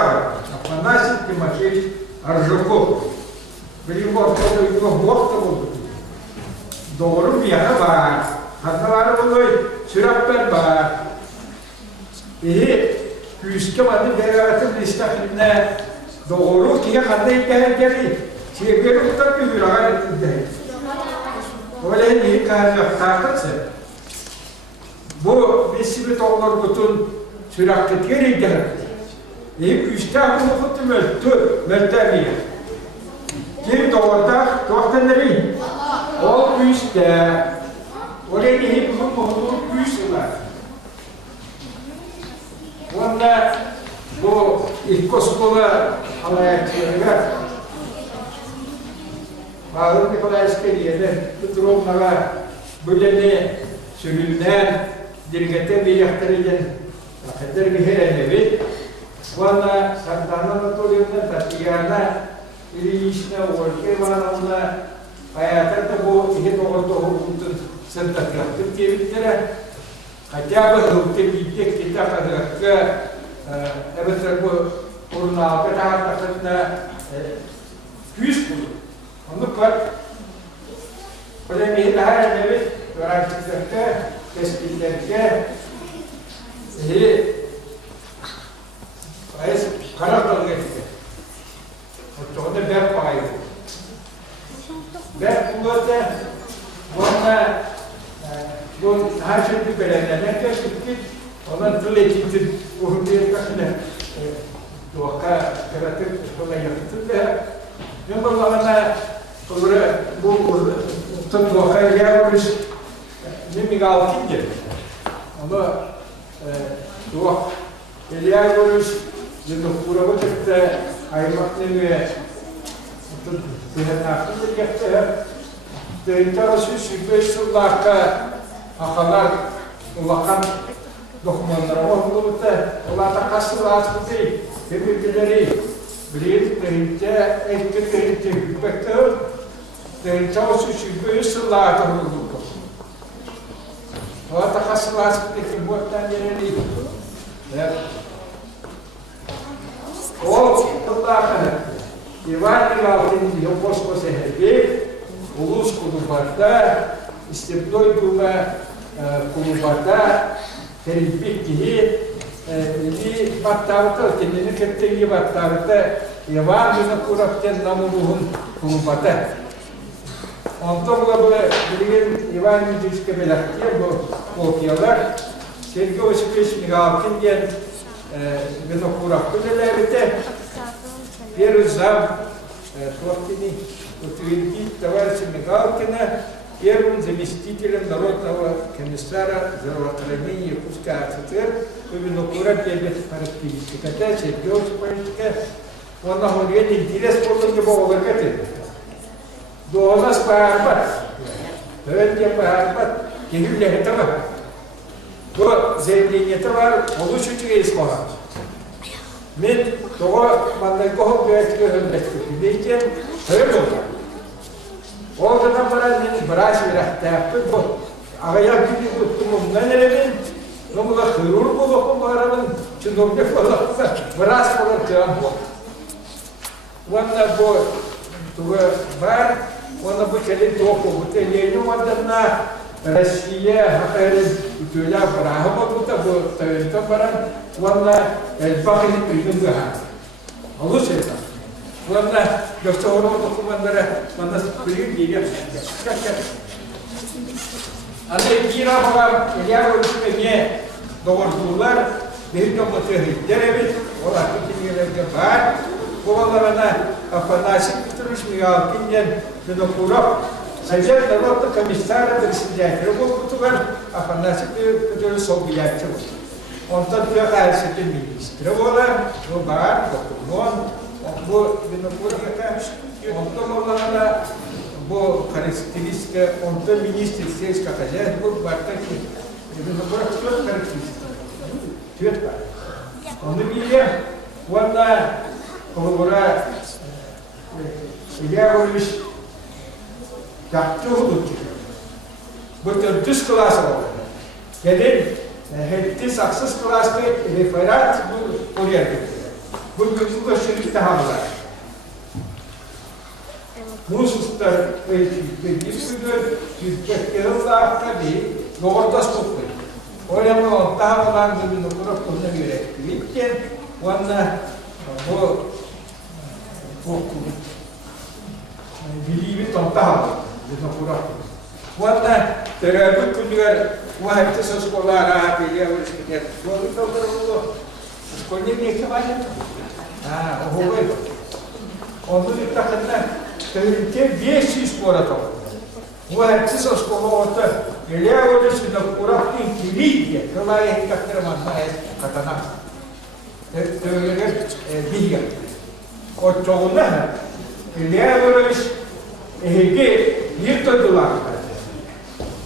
Afanasik Timofeevich Arjukov. Benim ortada bir vakit oldu. Doğru bir yana var. Hatta var bunu süratler var. İyi, küske madde devletin listakline doğru ki kanday geri çeviri utak bir hüragan etinde. Öyle iyi kaynaklar takatsa. Bu besibet olur bütün süratli geri gelir. İyi küske bunu kutu mültemiye. Kim doğurda doğurtanları? O küske. Öyle iyi bu küskeler. Onda bu ilk koskola alayakçıları Bağır Nikolaevski'ye bu durumlara böleni sürülen dirgete bir yaktarıcın kadar bir herenevi onda Sardana Anatolia'nın tatiyana ilişkine orke varana hayatında bu iki doğru hukukun sırtaklattır diyebilirler. Hatta bu hukukta bittik kita kadar evet bu kuruna kadar takımda yüz bulur. Onu kar. Öyle bir daha evet öğrencilerke, tespitlerke iyi ayız karakter geçti. O çoğunda bir payı. Ben burada bana bu her şeyi belirlenen keşfettik. Ondan tül ekitir. O bir takımda doğaka karakter kolay yaptı da. Ben bana bu tüm doğaya gelmiş ne mi kaldı ki? Ama doğa gelmiş ne doktora çıktı aymak ne mi? Tüm senin aklında yaptı. Değerli sübüsüllahka akalar ulakan dokümanlara oldu da olata kasılar değil. Birbirleri bir derince etki derince hükmettir. Derince o sübüsüllahka oldu. Olata kasılar değil. Buattan yerleri. O Allah'ın Ivani Lalkin Yoposko Seherbi Ulus Kulubata İstibdoy Duma Kulubata Teribik Kihi ini Battavta kendini ketteyi Battavta Ivani Kurapten Namuruhun Kulubata Ondan böyle bilgin Ivani Diske Belaktiye bu okuyorlar Sergi Osipes Migalkin diyen Beno Kurapten Elevite Первый зам Торкини утвердить товарища Мигалкина первым заместителем Народного комиссара здравоохранения Якутской АЦТР по Винокураке Парактической. Хотя Сергеевич политика, он говорит, интерес был не был выкатен. До нас поарбат. Давайте поарбат. Не для этого. До заявления этого получить есть пора. Мен того мандайкого бэткэхэн бэткэхидейкен хэрэм болда. Олдадан баран мен браш верахтааппын бол. Агаяк биби буттумумнан элемен, номуга хырур болокун барамын, чындомбек болокса, браш болар жан бол. Ванна бо туга бар, ванна бу келин току, буте леню ванданна Россия, Хакайрен, Утуля, Брахама, бута бу тавентан баран, ванна Эльбахини придумгаха. А лучше это. Ванна доктора документара, ванна спрыг дирек. Ande kira baba, ya bu ne doğurdular, bir tomatı derevi, ola kitinilerge var. Kovalarına Afanasik Petrovich Migalkin Vinokurov, Совет Народного комиссара председателя Государства Афанасий Петрович Соболяков. Он тот приехался к министру, он бар, он был Винокуров, он думал, она была характеристика, он то министр сельского хозяйства, был бар такой. Винокуров тоже характеристика. Цвет бар. Он имел, он Kolubura İlyavurmuş yaptı oldu. Bu tür düz klası oldu. Gelin hepti saksız klası referat bu oraya gitti. Bu gözü de şimdi daha var. Bu sustar bir sürü Türkiye'de tabii doğrudan soktu. Oraya daha olan bir nokta kuruluna göre gitken onda bu bilimin tentang di Nopura. Wanda terabut kunjungan wahai sekolah dia harus kita. Waktu itu sekolahnya ni kemana? Hobi. Untuk kita kena terlihat biasa sekolah tu. Wahai sekolah itu dia harus Nopura tinggi dia. Kalau yang kita terima kata nak. Terlihat biaya. Kotornya dia harus yırtıldılar.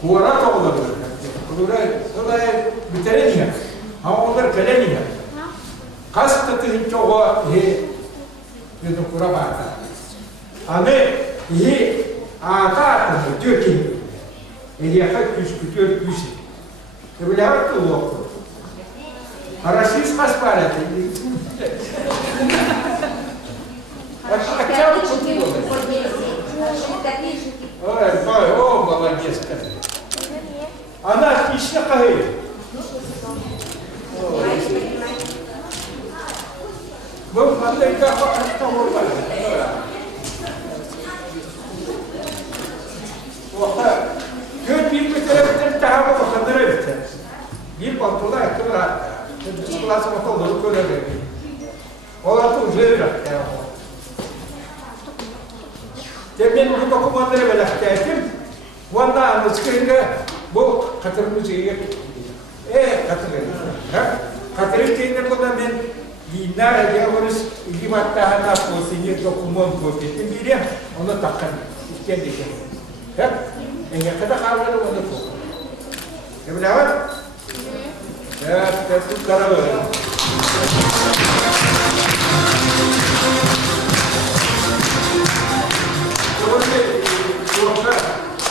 Kuvara topladılar. Sonra bitiremiyor. Ama onlar gelemiyor. Kas tatlı çoğu dedim kuramata. Ama ata diyor ki yakak küçük küçük. Böyle hakkı yok. Arasız kas para. Ой, молодец какой. Она отлично ходит. Вы смотрите, как он Göt bir taraftan daha bakandırır. Bir pantolon ayakları Disculpați acolo, lucrurile. O la tu, zero. Demin bu dokumanları belirttim. Vanda anlatırken bu katırımızı katırır. Katırırken bu da ben dinler ediyoruz. İlimat daha ne yapıyorsun? Dokuman koyuyorsun. Biri onu takın. Kendi kendine. Yang kadang kalau ada tu, ya benar? Ya, itu kalau.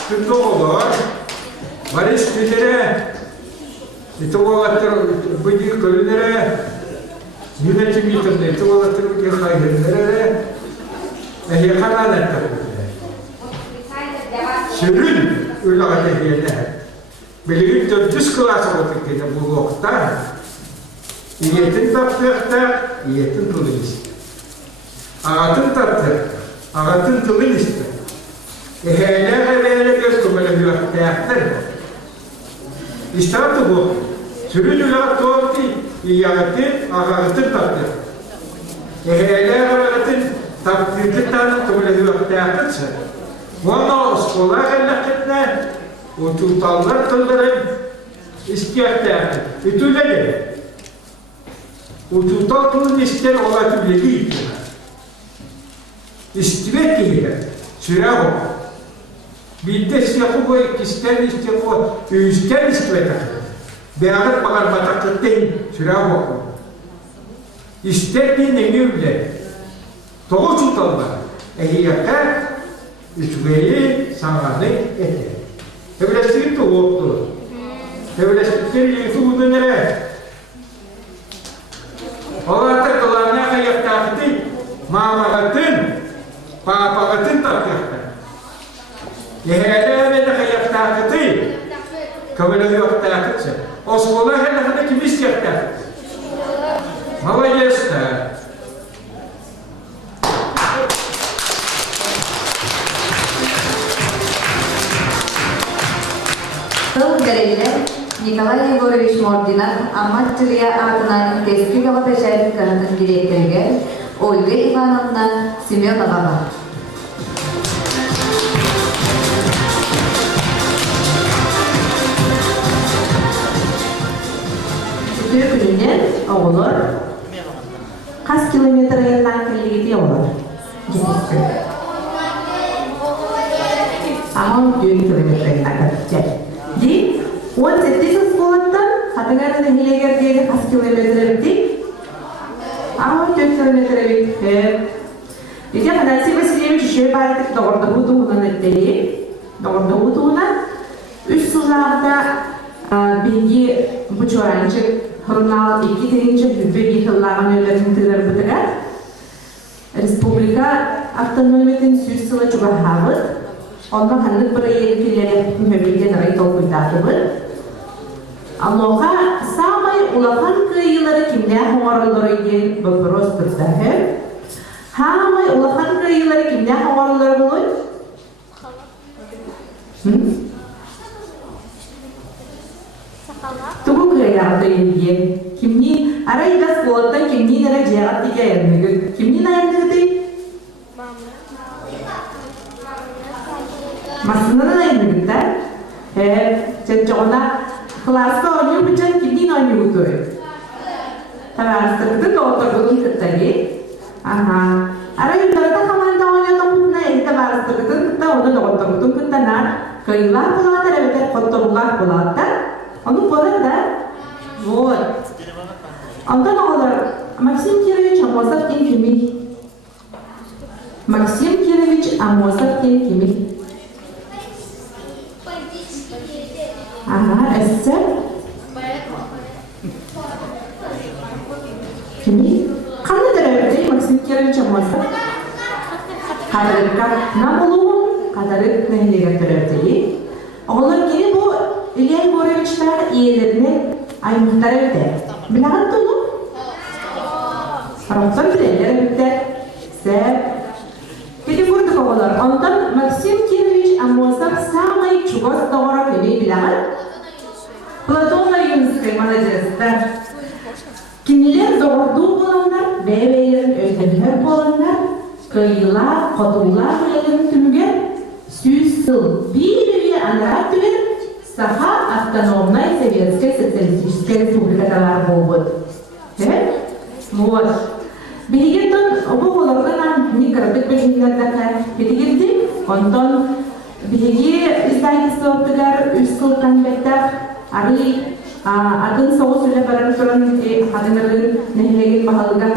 Tentu olur. Varis kültüre, itu olatır, bugün kültüre, yönetim yıkımda, itu olatır bugün hayırlara, yakalan ettir. Sürün öyle yerler. Belirli dördüz klası olduk dedi bu vakıtta. İyetin taptıkta, iyetin tılın ister. Ağatın taptık, ağatın tılın ister. Hele göstermeli bir vakıtta yaptır. İşte bu. Sürün öyle doğru değil. İyetin, ağatın taptık. Hele ağatın taptıktan böyle bir vakıtta yaptırsa. Valla sekolah elaketler, o tutallar tılların istiyatlar. Itu nedir? O tutal tılın ister olatı bile değil. İstivet gibi, süre o. Bir de siyahı bu ikisten istivet o, üstten istivet akır. Beğenip bakar bataklıkten süre o. İster bir nemi bile. Doğu tutallar. Ehliyaklar, Üçgeyi sanatı etti. Evleştik de oldu. Evleştikleri yıkıldı nereye? Allah'ta dolanına kayak taktı, mamalatın, papalatın taktı. Yeğenlerine de kayak taktı, kabul yok taktı. O sekolah hele kim istiyor taktı? Молодец da. Görevli Nikolay Yegorovich Mordinov Amatçılığa adına Teski Galatasaray Kanıt'ın direktörü Olga Ivanovna Semyonova var. Türkülüğüne oğulur kaç kilometre yandan kirliği olur? Ama 10 kilometre yandan kirliği. Di 18 sekolahdan Hatıngar'ın hilegerdiği kaç kilometre bitti? Ama 4 километр бит. Иде Афанасий Васильевич еще байтык доғырдығы туғынан өттелі. Доғырдығы туғынан үш сылағда білге бұчуаранчык журнал 2-ші бүббе бейхыллаған өлерін тығыр бұтыға. Республика автономиятын сүз сылы чуғахабыд. Онда ханлык бір елкелері көмөлден райт олғыдатыбы. Аллоға самай улахан кыйылары кимне хоңарылары ген вопрос тұрдахы. Самай улахан кыйылары кимне хоңарылары болой? Тугу кыйыларды елген. Кимни арай газ болоттан кимни нәре жиғат деге әйірмегі. Кимни найындығы дей? Масынын найындығы да? Жен жоғына класска ойнау бічен кимнин ойнау той. Табарыстырды тоғытырдығын күттәге. Арай үндірді қаманда ойнаудан күтіне әйті табарыстырдығын күтті, оны тоғытырдығын күттіна кыйлар болағдар, әбетер қоттырулар болағдар. Onu болады да? Вот. Ondan oğlar, Максим Кирович Амосов кен кемел. Максим Кирович Амосов кен кемел. Әссе? Кемел? Қанды дәрәбді Максим Кирович Амосов? Қадырыққа на болуын, қадырық нәйлеге дәрәбді. Оғылар кені бұл Илья Егоровичтар иелеріне аймақтар өтті. Білағын тұны? Рахтан білелер өтті. Сәп. Кеді көрдік оғылар. Ондан Максим Кирович Амосов самай чугос доғыра көмей білағын. Платона Юнскай, молодецтар. Кенелер доғырду боландар, бәйбейлерін өтелер боландар, кыйылар, қотулар елін түмген, сүйіз сыл, бір анарат түген, Саха автономная Советская Социалистическая Республика товар болбуд. Вот. Билигендон бұл олардан не кірдік бөлімдерді билигенді, ондан билиге издательство оптығар үш сылтан бәттақ, ары атын соғыс үлі барар тұрын қадыңырын нәхілеген бағалыға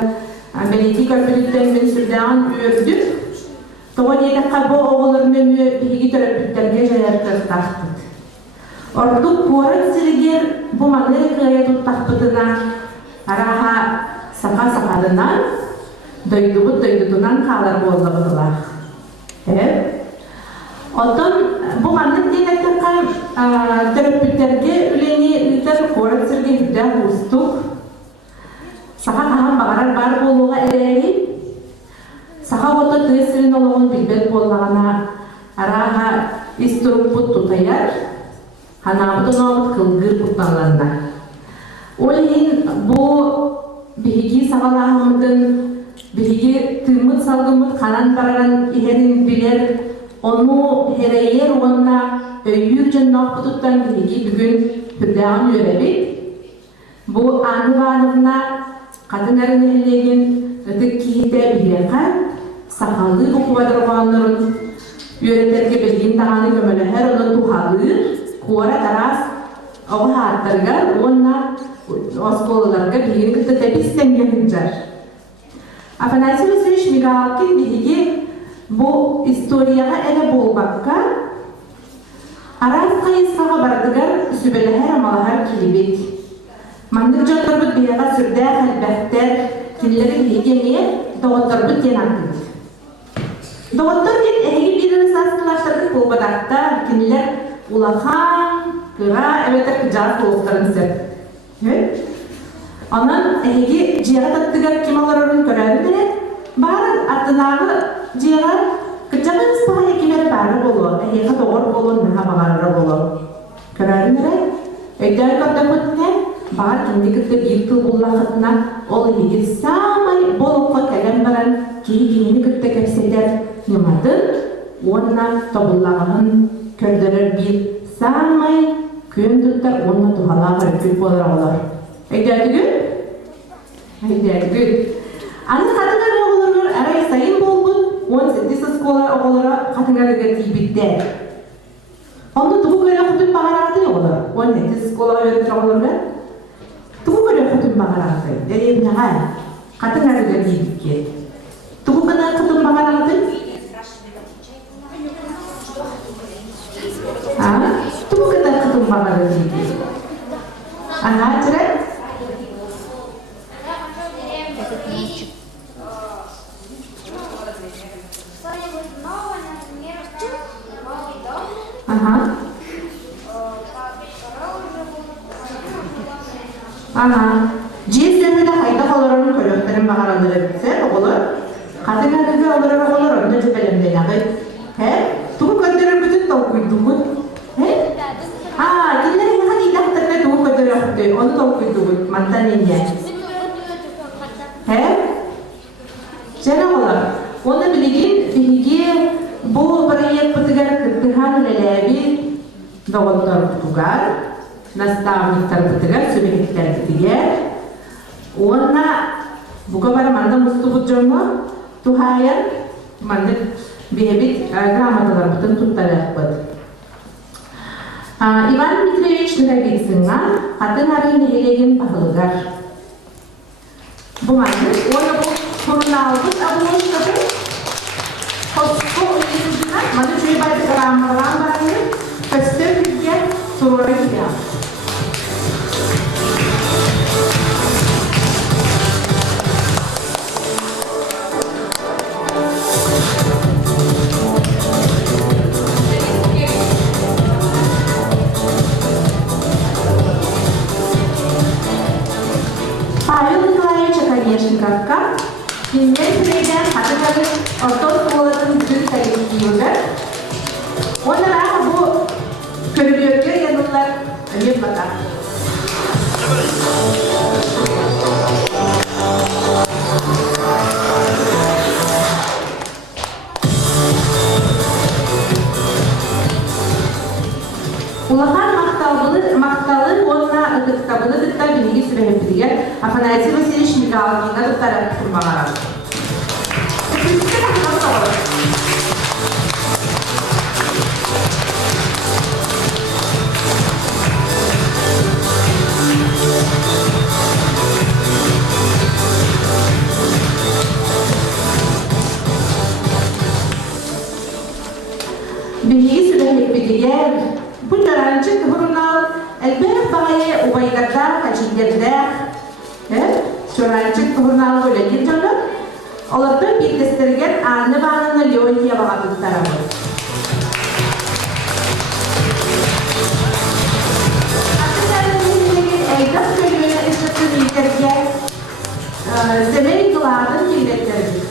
бәлеті көрпіліктен мен сүрдіған өрдік. Тоғын едіққа бұл оғылырын өмі билиге төріпіттерге жайартыр тақтыд. Ордук порын сиригер бу маннери кыя туттақпытына араға сақа-сақадынан дойдуғыт-дойдудынан қалар болдығылақ. Оттон бу маннер дейнеттіқан төріппіттерге үлені үйтер порын сирге үдді ұстық. Сақа-қаған бағарар бар болуға әрәйі. Сақа оты түйесілін олығын білбет болағына араға истұрып бұт тұтаяр. Ханабыдың ауыт қылғыр бұтталарына. Олейін бұл бігі сағалағымыздың, бігі тымыт салғымыт қанан бараран ихерін білер, оны херейер онына өйір жыннақ бұтыттан бігі бүгін бүрдәғын өрәбет. Бұл аны-бағынығына қадын әрін әлеген үтік кейді білеқа, сақалы бұқывадырғанларын өретерге білген тағаны көмілі әр оны тұхалыр, Куара тарас оға аттарға, онна осколыларға білген күтті тәбістен келінжар. Афанасий Васильевич Мигалкин білге бұл историяға әлі болбаққа арас қайысқаға бардығар сүбеліғар амалағар келебет. Мандық жоқтар бұд бияға сүрді әлбәқтер келері білге не доғыттар бұд ен аттыңыз. Доғыттар бет әйгі бірінің сасқылаштарды болбадақта келер улахан, кыра, әбетер күжар қолықтарын сәп. Онан әйге жиға таттығар кемаларын көрәді біле, барын аттынағы жиға күджағын спаға екемері бары болу, әйге тоғыр болу, наға бағарары болу. Көрәді біле, өйдәр көрді күтіне, бар кенде күтті бір тыл болуақытына, ол әйге самай болуққа кәлем баран, кейі-кейіні күтті кәпседер, немадын, онына тобылағығын көrdürür bir samay köyün tuttar onunla tuhala var kül bolar olar. Eğer gün. Anı kadınlar oğulur aray sayın bolbun 18 skola oğulara kadınlar getibitte. Onda tuğu göre kutun bağıradı oğular. 18 skola öğretir oğulurlar. Tuğu göre kutun bağıradı. Dereyim ne hal? Katın arıga bilgi. Tuğu kadar katın bağlandı? Ha? Tuğu kadar katın bağlandı bilgi. Anlatırım. Aha. Aha. Cinslerinde hayda kolorun kolokların baharanları bitse olur. Kadınlarda olur onu cübelemden abi. He? Tuğu kadar bütün tavukuyduğun. He? Aa, dinleyin hadi ilahtarına tuğu kadar yaptı. Onu tavukuyduğun. Mantan ince. He? Canım olar. Onu bilgi bu proyekt pıtıgar kırtıhan lelebi doğutlar pıtıgar. Nastavniklar pıtıgar, sübeklikler pıtıgar. Ona bu kadar manda mustubu jomu tuhayan manda behebit gramatalar pıtın tuttarak pıt. Ivan Mitrevich Nuragitsinga kadın arayın helegin pahalıgar. Bu manda ona bu sorunu aldık ama hoş tabi. Hoşçu uyuyorlar. Manda şöyle bayda karam barangı festif bilgiye sorura gidiyor. Павел Николаевич Акадешниковка, Кенген Президент Хатыгалы Ортос Болатын Дүн Тарихиюда. Онlara bu körülüyorlar yanıllar önemli batar. Улахан мақталы онна ытыктабыны тытта билги сүрәһеппидигер Афанасий Васильевич Мигалкина тыттара турмалара. Bilgi süreһеппидигер bu yarancı kıvırnal elbette bayi ubaylarda kaçıngerde şörancı kıvırnal böyle girdiğinde olurdu bir destekleyen anne bağını Leonti'ye bağladık tarafı. Aslında Eydas bölümüne ışıklı bildirge zemeri kılardın milletleri.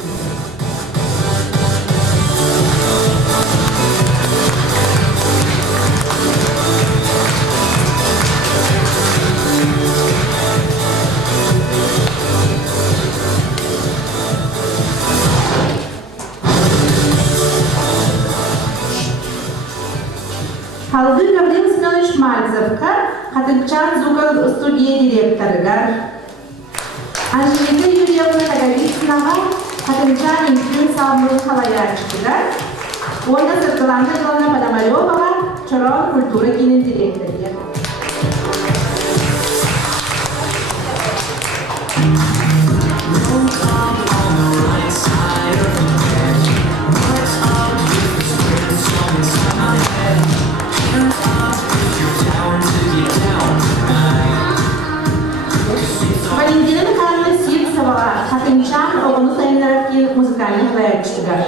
Haldır Gabriel Sinovich Malzovka, Hatınçan Zugol Studiye Direktörügar. Angelika Yuryevna Tagavitsnava, Hatınçan İnstitüt Sağlığı Halayarçıgar. Onda sırtılanda Yolna Padamayova, Çoron Kultura Kinin Direktörügar. Valentina Mikhailova Sivtsova, Hatınçan oğlu sayılarak yıllık müzikalini halayarçıgar.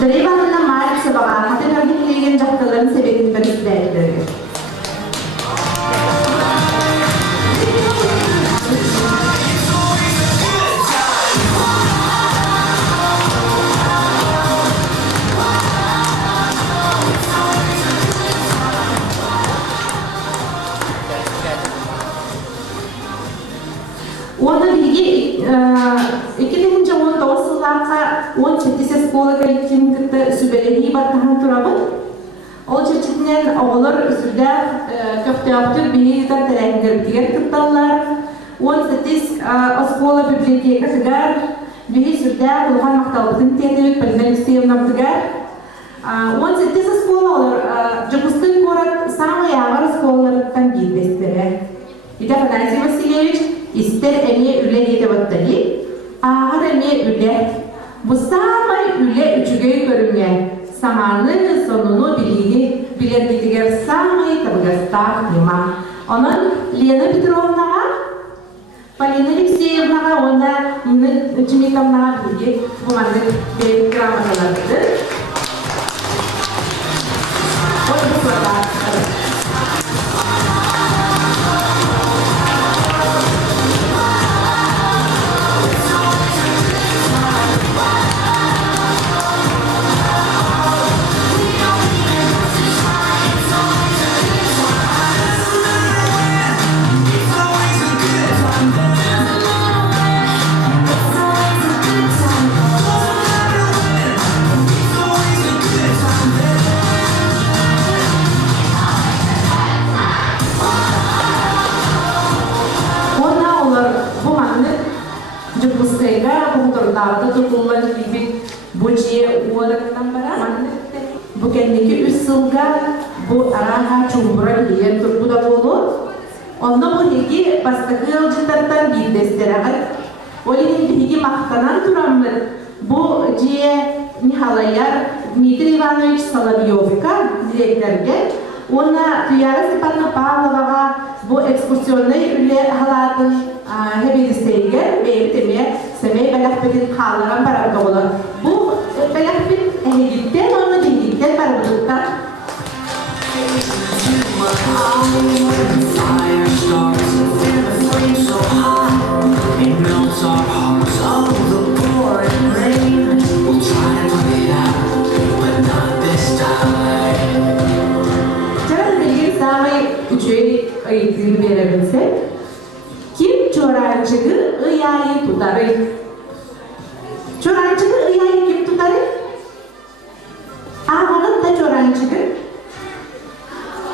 Derivanına Mark Sabah, Hatın örgütleyen cahtaların sebebini belirtilir. Onda bilgi 2019 yıllarda 18 skola коллективин кытта sübelehi bartahan turabı. Ol çeçitinden oğullar üsürde köfte yaptır bihi de terengir diğer kıttalar. 18 оскола библиотека тигар, бихи сюрдя, кулхан махталбытын теневик, Полина Алексеевна тигар. Он сеттес осколалар, Джапустын город самый ағар осколаларыттан кейдестері. Ида Афанасий Васильевич, истер әме үле ете баттали, ағар әме үле. Bu samay üle üçügöy görüngen, samanı sonunu bilen bitiger samay tabıgastağ lima. Onun Lena Petrovna'ga, Polina Alexeyevna'ga, onda Nina Çimikovna'ga bilgi bu mandık bir gramatalarıdır. O bu kadar. Dağda tutulan gibi buciye uğradıktan beri bu kendiki üst yılga bu araha çumbura liyen turbu da bolu. Onda bu higi bastakı yolculardan bir desterak. Olinin higi mahtanan turamlar. Bu ciye Mihalayar Dmitri Ivanoviç Solovyovka direktörge. Ona Tuyara Stepanna Pavlova'ga bu ekskursiyonu üle halatın hebedisteyge ve evtemiye semey belakbetin halaran barabda olur. Bu belakbet eheditten onu dinlikten barabılıktan. Canım bilgin samayı üçüye ayıktığını verebilse, kim çorancığı ıyayı tutarı? Çorancığı ıyayı kim tutarı? Ağanın da çorancığı.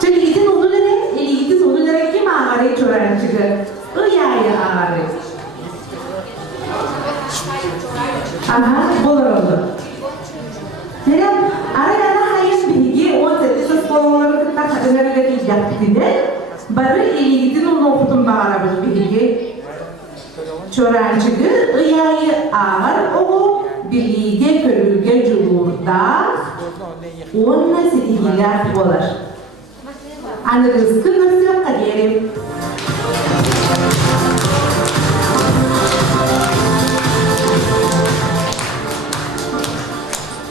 Çünkü itin onulere kim ağarı çorancığı? Iyayı ağarı. Aha, bulur oldu. Neden? Arayana hayır bilgi, 18 oskolaları kıtlar kadınları da yaptı de, barı itin onu okudum bağırabız bilgi. Çorancığı ıyayı ağır oğu, birliğe körülge cumhurda, onunla sedihiler olur. Anı rızkı nasıl yok kadiyerim?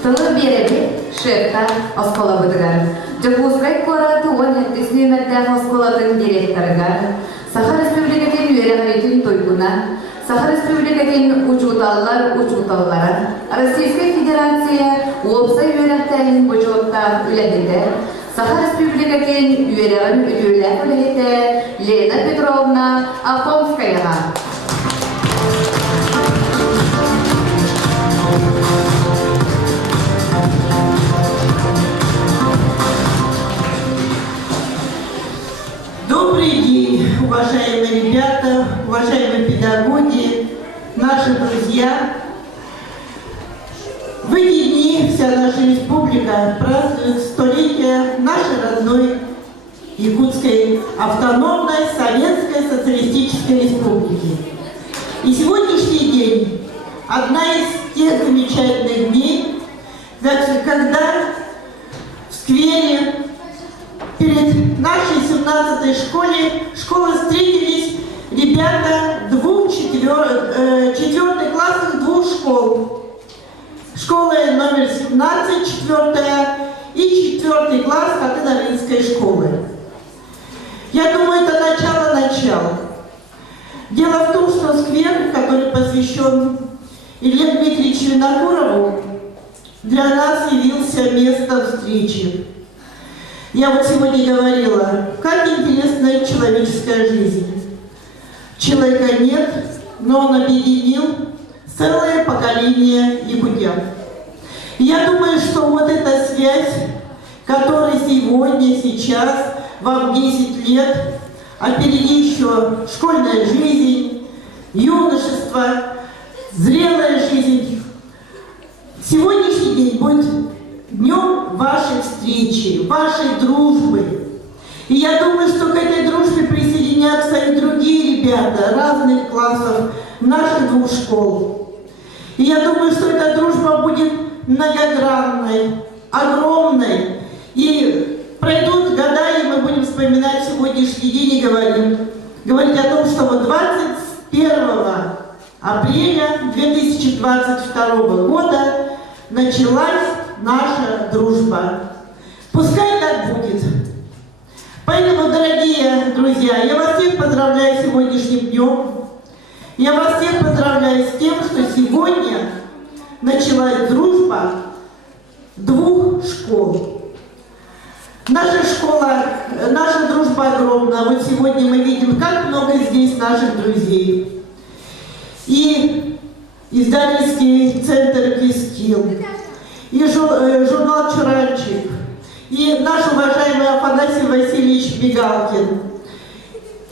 Тылы береби шефта оскола быдыгар. Жапускай кораты он еттесіне мәттән осколатын директорыгар. Сахар Республикатын үйерәғайтын тойгуна. Сахар Республикатын учуталлары. Российская Федерация Лопса үйерәқтәлін бұчылықта үләдеді. Сахар Республикатын үйерәғын үтілі үләді Лена Петровна Афонскаяға. Добрый день, уважаемые ребята, уважаемые педагоги, наши друзья. В эти дни вся наша республика празднует столетие нашей родной Якутской автономной Советской Социалистической Республики. И сегодняшний день – одна из тех замечательных дней, когда в сквере перед нашей 17-й школой встретились ребята четвертых классов двух школ. Школа номер 17, 4 и 4 класс Хатынаринской школы. Я думаю, это начало. Дело в том, что сквер, который посвящен Илье Дмитриевичу Винокурову, для нас явился местом встречи. Я вот сегодня говорила, как интересна человеческая жизнь. Человека нет, но он объединил целое поколение якутян. Я думаю, что вот эта связь, которая сегодня, сейчас, вам 10 лет, а впереди еще школьная жизнь, юношество, зрелая жизнь. Сегодняшний день будет днем вашей встречи, вашей дружбы. И я думаю, что к этой дружбе присоединятся и другие ребята разных классов наших двух школ. И я думаю, что эта дружба будет многогранной, огромной. И пройдут года, и мы будем вспоминать сегодняшний день и говорить о том, что вот 21 апреля 2022 года началась наша дружба. Пускай так будет. Поэтому, дорогие друзья, я вас всех поздравляю с сегодняшним днем. Я вас всех поздравляю с тем, что сегодня началась дружба двух школ. Наша школа, наша дружба огромна. Вот сегодня мы видим, как много здесь наших друзей. И издательский центр «Кистил», и журнал «Чуранчик», и наш уважаемый Афанасий Васильевич Мигалкин,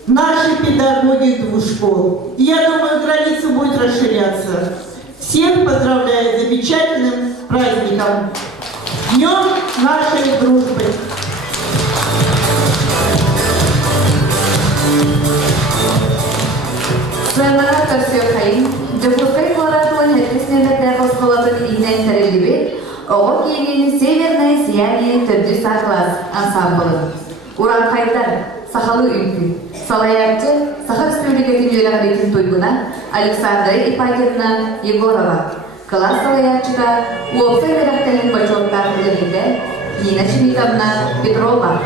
наши педагоги двух школ. И я думаю, граница будет расширяться. Всех поздравляю с замечательным праздником, Днем нашей дружбы. Selamat tersiapkan. Допускай кларатуан хэтиснемет хоспалатын игнен терелибе, оғо киегени северное сияние төрдүса класс ансамблы. Уран Хайдар, Сахалы Үнкі, Салаярчы, Саха Республикатын жүйелағалетін тойгуна Александра Ипатьевна Егорова. Класс Салаярчыға уопсай верақтелін почеттар білігінде Нина Шемитовна Петрова.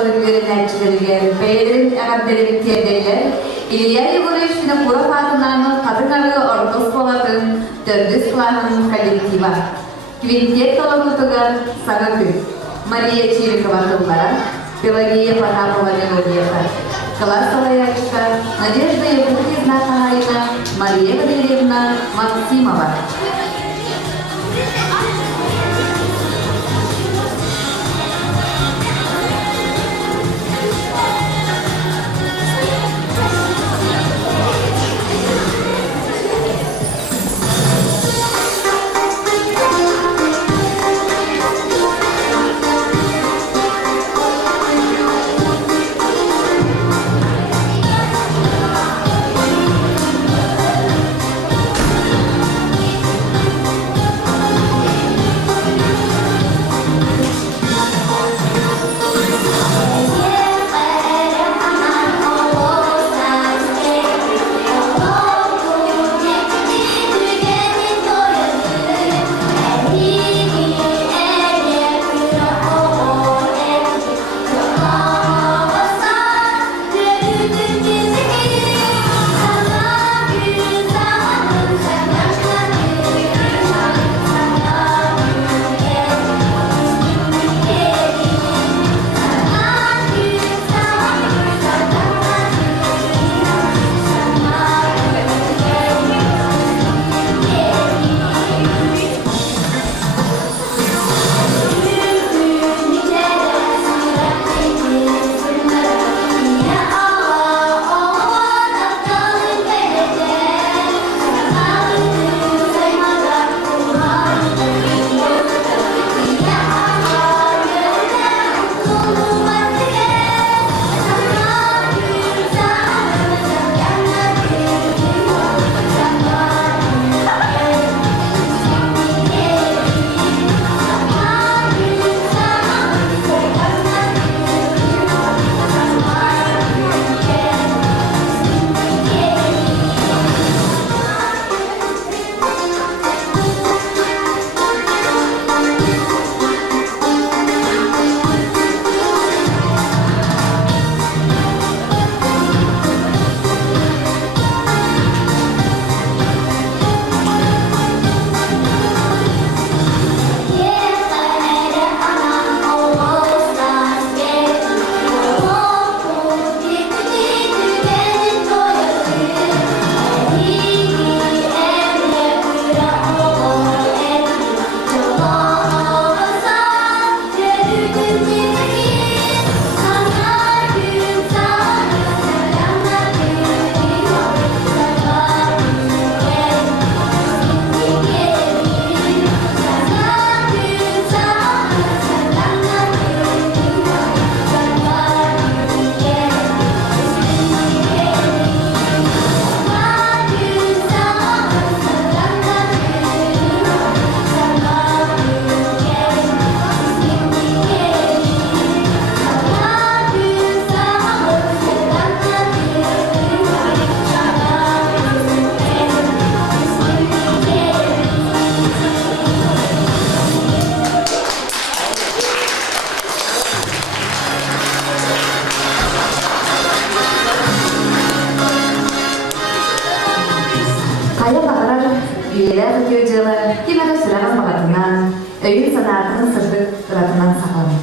oğlanın yöneticileri, beylerin eğerleri tiyadeyler, İlya Yegorevich'in Kura Fatınlarının kadınları ordos polatın, dördüz kılanın kolektiva. Kvintet kalabutugar Sanakü, Maria Çirikova kıllara, Pelagiya Patapova Melodiyata. Класс Салаячка, Надежда Якутьевна Кахаина, Мария Валерьевна Максимова. Üyeler videocular, kimede süremez bakatından, öğün sanatının sırdı sıratından saklanır.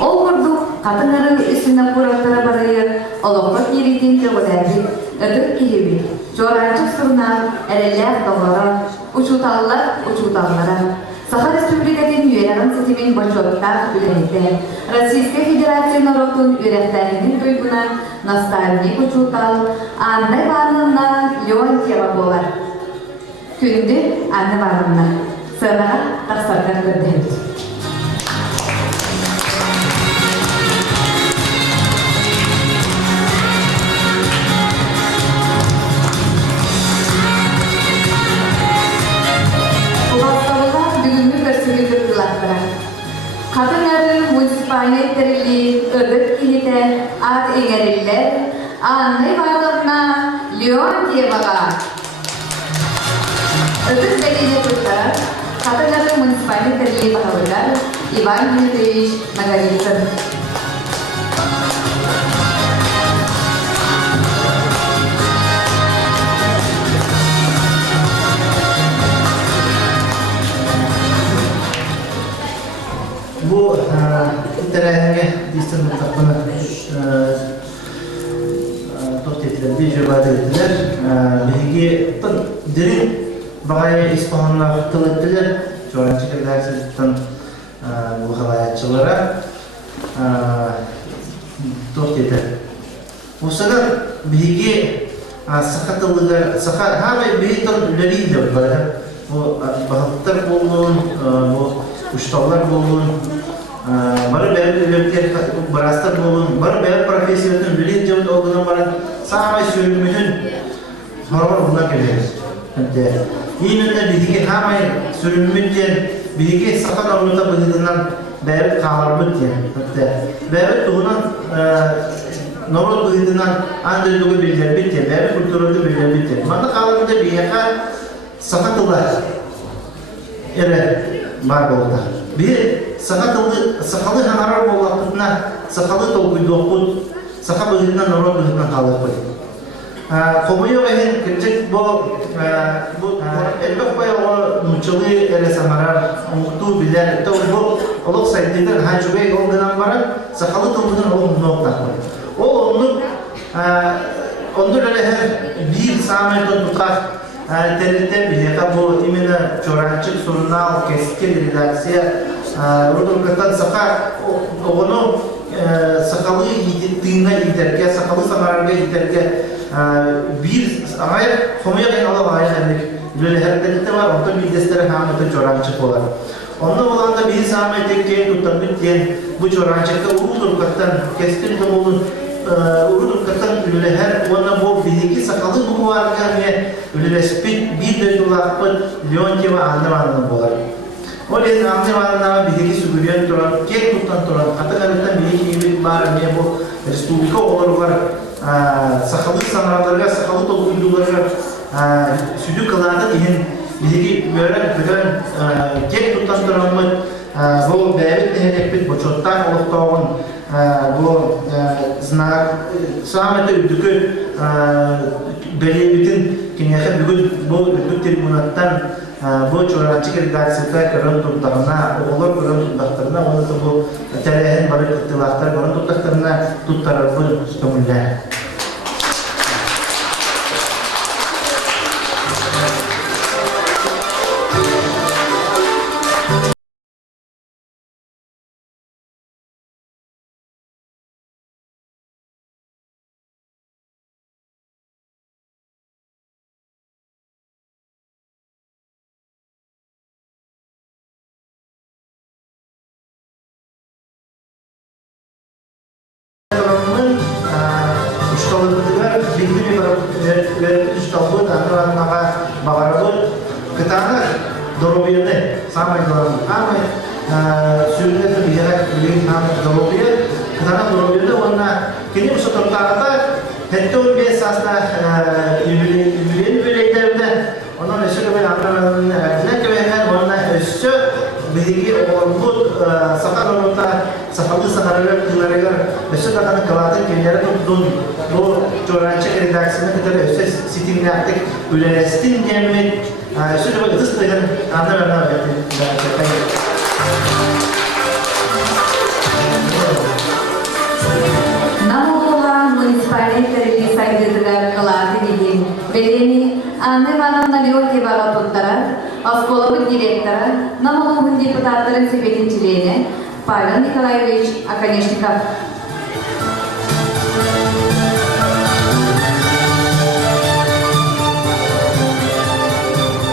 O kurduk, kadınların üstünde kuraklara barayı, oluklut yeritin teolerdi, ödük kihibi, coğrancık surunlar, ereller doğara, uçutallara, Saha Respublika'nın üyelerin setimin başörtler ülkede, Российская Федерация Народун üyelerinin duyguna, nostalji uçutal, anne varlığına yoğun cevap olar. Kündü anne varlığına, sonra taksarlar gönderdi. Kadınların munisipaliyetleri öbür kilide ad eğeriler, anne varlığına Leon diye bakar. Öbür belediye kurtar, kadınların munisipaliyetleri bakılırlar, İvan Dimitrievich Nagalitsin. терәһеңе дистен тапканы тохтетler bir cevap ettiler. Bilgi tın derin bagaya İspanyollar tılıttılar. Çoğunca kadar bu halayatçılara tohteder. Bu sefer bilgi sakatlılar sakat hem bir tın leri de var. Bu bahtlar bulun, bu ustalar bulun. Baru belirtiler berastar bulun, baru belirti profesyonel bilir jauh olduğundan baran sampai sürümünün hormon buna geliriz. Yine de bilgi hamay sürümünün bilgi sakat avluta bulunduğundan belirti kalıbı diye. Belirti tuğunan normal bulunduğundan andırdığı bilgiler bitti, belirti kültüründe bilgiler bitti. Manda kalıbında bir yaka sakatlılar var oldu. Bir sakalı hanarar bollaklıkna sakalı tolkuydu okut sakal bölümünden normal bölümünden kalıp koy. Komuyor ehin gerçek bu elbette koy o nuçalı ele samarar mutlu bilen tabi bu oluk sayıdından hacıbey olduğundan baran sakalı tolkuydan oluk nokta koy. O ondan öyle her bir sahmetten tutar terite bile bu imene çorancık sorunal keskin redaksiya Rudurkatan sakar onu sakalı yittiğine giderken sakalı samarga giderken bir ayet komuya ben Allah ayetlik böyle hareketler var onda bir destere hamete çorancık olan. Onda olan da bir zahmet ki tutan biten bu çorancıkta Rudurkatan keskin dolun Rudurkatan böyle her ona bu bilgi sakalı bu varken böyle spit bir de dolapı Leonti ve anlamanın bolar. Oleh anlamanın bilgi sübüyen turan kek tutan turan kata-kata bilgi bir bar ne bu Respublika olarak sakalı sanarlarga sakalı toplumlarga südü kalanında ihin bilgi böyle kek tutan turan mı bu devlet tehlikeli bu çoktan oluştuğun bu znak sahmete üdükü belirtin kinyaka bu tribunattan bu çoğunlukla redaksiyada karın tuttarına, oğullar karın tuttarına, onu da bu terehen barı kıtılaklar karın tuttarına tuttarır bu stomiller. Ustawud antara naga bagarabut ketana dorobiyane sampai dalam kami sudah terbiasa beli nama dorobiya ketana dorobiyane warna kini usul tertata hentum biasa ibili itu orang Malaysia kami antara nak kebanyakan warna Malaysia biligi orbut sakar nota sakal sakaran keluarga Malaysia kata kelihatan kini tu bu çoğunlukla redaksiyona kadar özel sitimle artık üniversitenin yemin şöyle böyle hızlıca anlamına Namola municipaliteleri saygıdeğer kılası bilin bedeni anne vanamda Leonti Baba Tuttara Askolabı direktörü Namola deputatların sebedinciliğine Pavel Nikolaevich Akaneshnikov.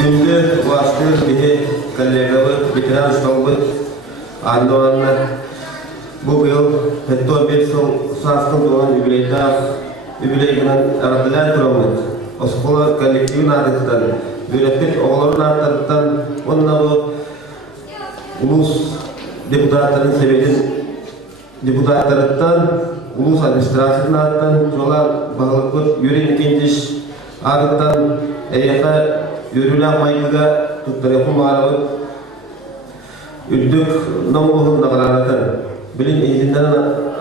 Günde vasıtır bir kollegalı bitiren stolbu andoğanlar bu yıl hetto bir sastın doğan übüleyden aradılar kuramız. Oskola kolektivin adetinden, üretip oğların adetinden onunla bu ulus deputatların sebebin deputatlarından ulus administrasyon adetinden yola bağlıklık yürüyün ikinciş adetinden eyaka yürülen mayıga tuttarıfı mağarabı üddük namuhun nakaranatın bilin izinden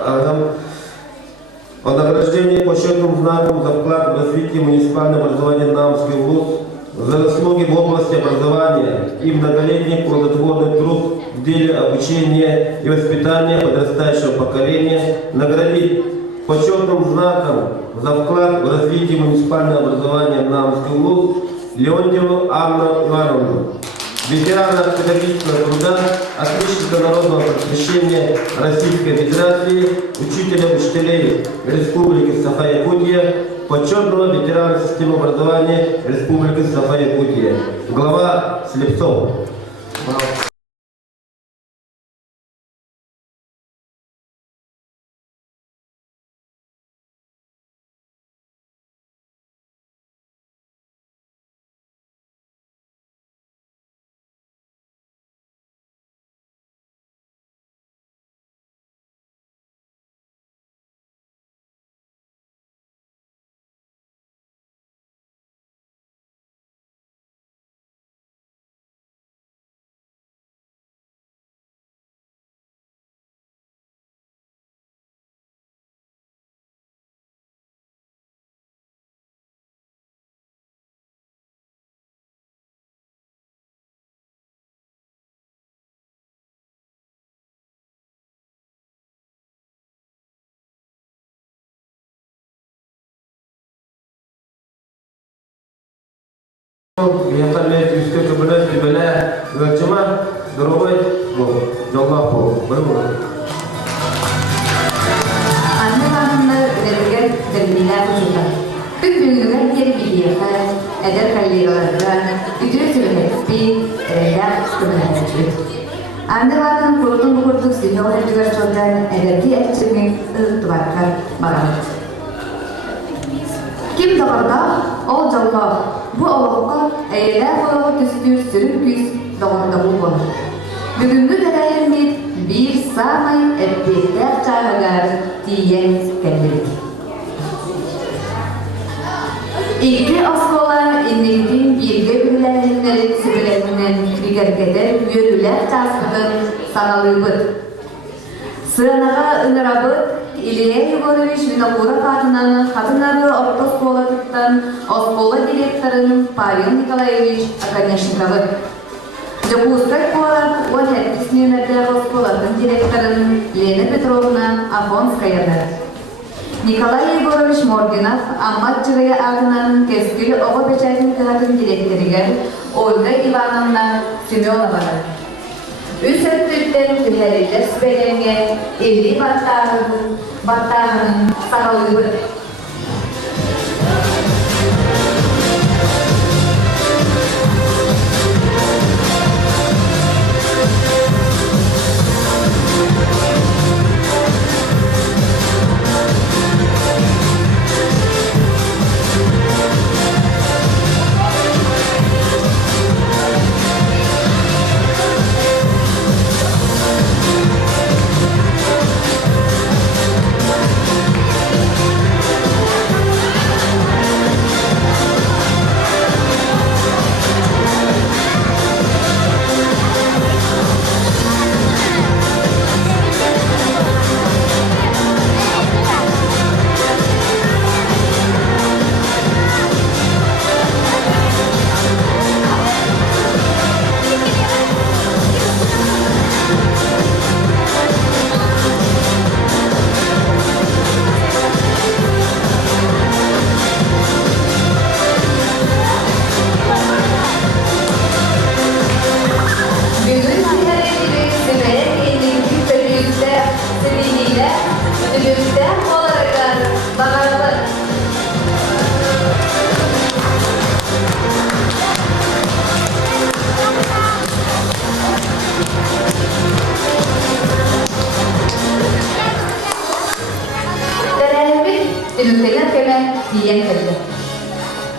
ağam Награждение почетным знаком за вклад в развитие муниципального образования Наумский вуз, за заслуги в области образования и многолетний плодотворный труд в деле обучения и воспитания подрастающего поколения, наградить почетным знаком за вклад в развитие муниципального образования Намский УЛУС Леонтьеву Анну Ивановну, ветерана педагогического труда, отличника народного просвещения Российской Федерации, учителя учителей Республики Саха-Якутия, почетного ветерана системы образования Республики Саха-Якутия, глава Слепцов. Я там искать кабинет прибыля зачема здоровый жолға пол. Anne hanımlar vergen derbiler uçurlar. Bütün terbiye eder kalligalardan ücretli bir eder kısımlar. Anne hanım kurduk sinyor ediyorlar ederki etçimi ıttıvarkar barar. Kim doğurda o jalla bu oğlakka eyler oğlakka küstür sürüp küs doğurda bu olur. Бүгүнкү дәрәйемет бир самай эппеттер чарагар тиен кәлдик. Ике оскола иннегин бирге бүләләнләре сибеләннән бигәргәдәр йөрүләр часыдын саналыбыт. Сыянага ыңырабыт Илья Егорович Винокура хатынары орта осколатыктан оскола директорын Павел Николаевич Аконечниковы. Запускать город он объяснил Росколотом директором Лена Петровна Афонская. Николай Егорович Моргинов Амматчевая Агнан Кескили оба печатин кадын директорига Ольга Ивановна Семенова. Үз өттүттен түһәрилер сүбәләнгә 50 баттагын саралыбы.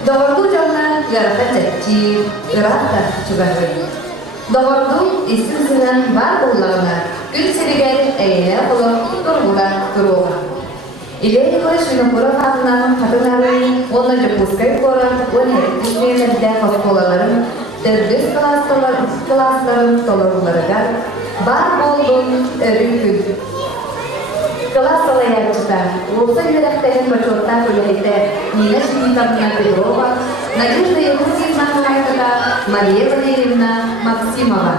Doğurdu canına yarata çekçi, ırata çıkarır. Doğurdu isim sıran var kullarına, gün seriger eğene olup durgular duruğa. İleri koşunu kura kadınların kadınların, onları puskayıp koran, onu düşmeyenlerde hastaların, derdüz klasların tolurlarıgar, var olduğun örünkül. Kelas Salayakçı'da, Rusa Yürek'teki Maçor'tan Kölehek'te Nina Şimitovna Petrova, Надежда Якутьевна Хайкова, Мария Валерьевна Максимова.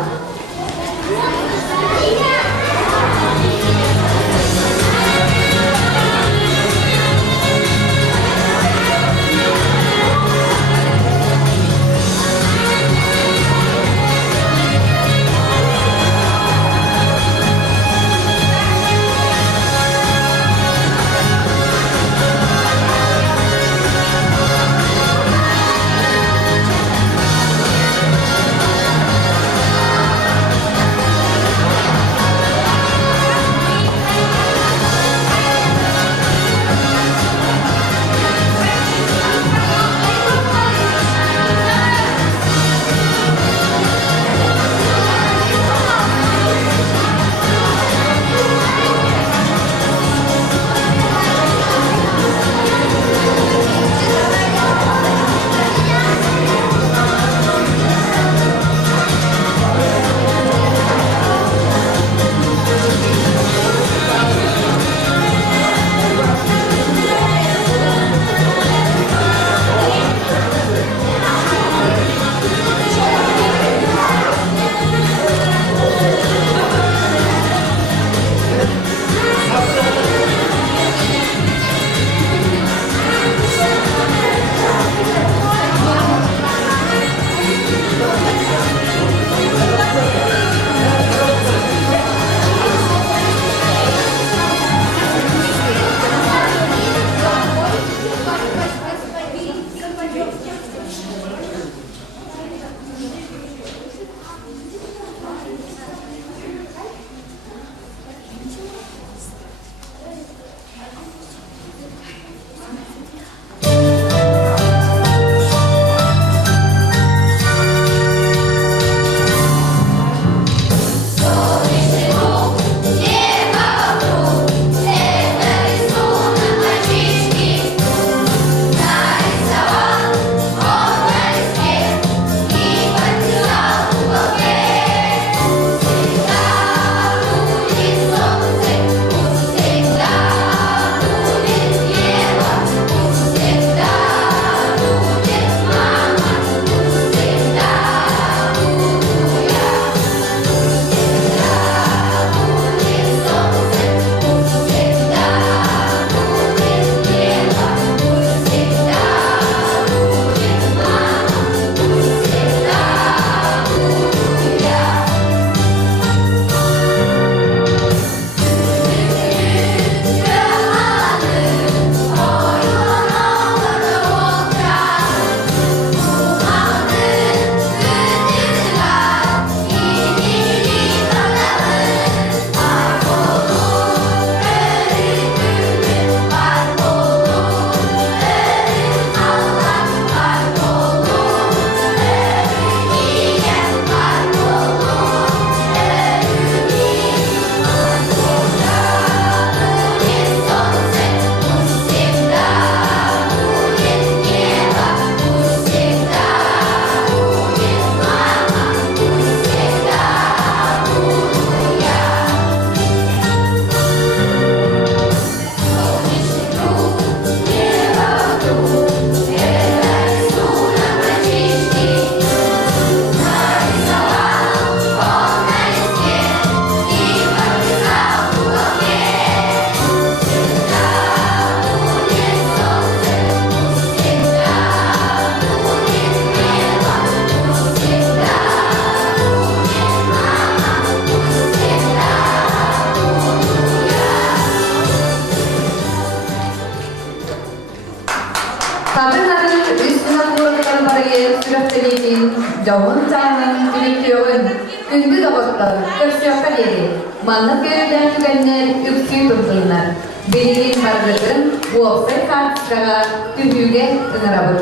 Ayıl barayı sürükteliğinin Javun çağının tülüküyorun Ündü doğutlar Körsüyokta yeri Manlık yönüden tügenler Yüksü tutulunlar Belirgin bargıtın Bu oksay kartışkağa Tühüge ınırabır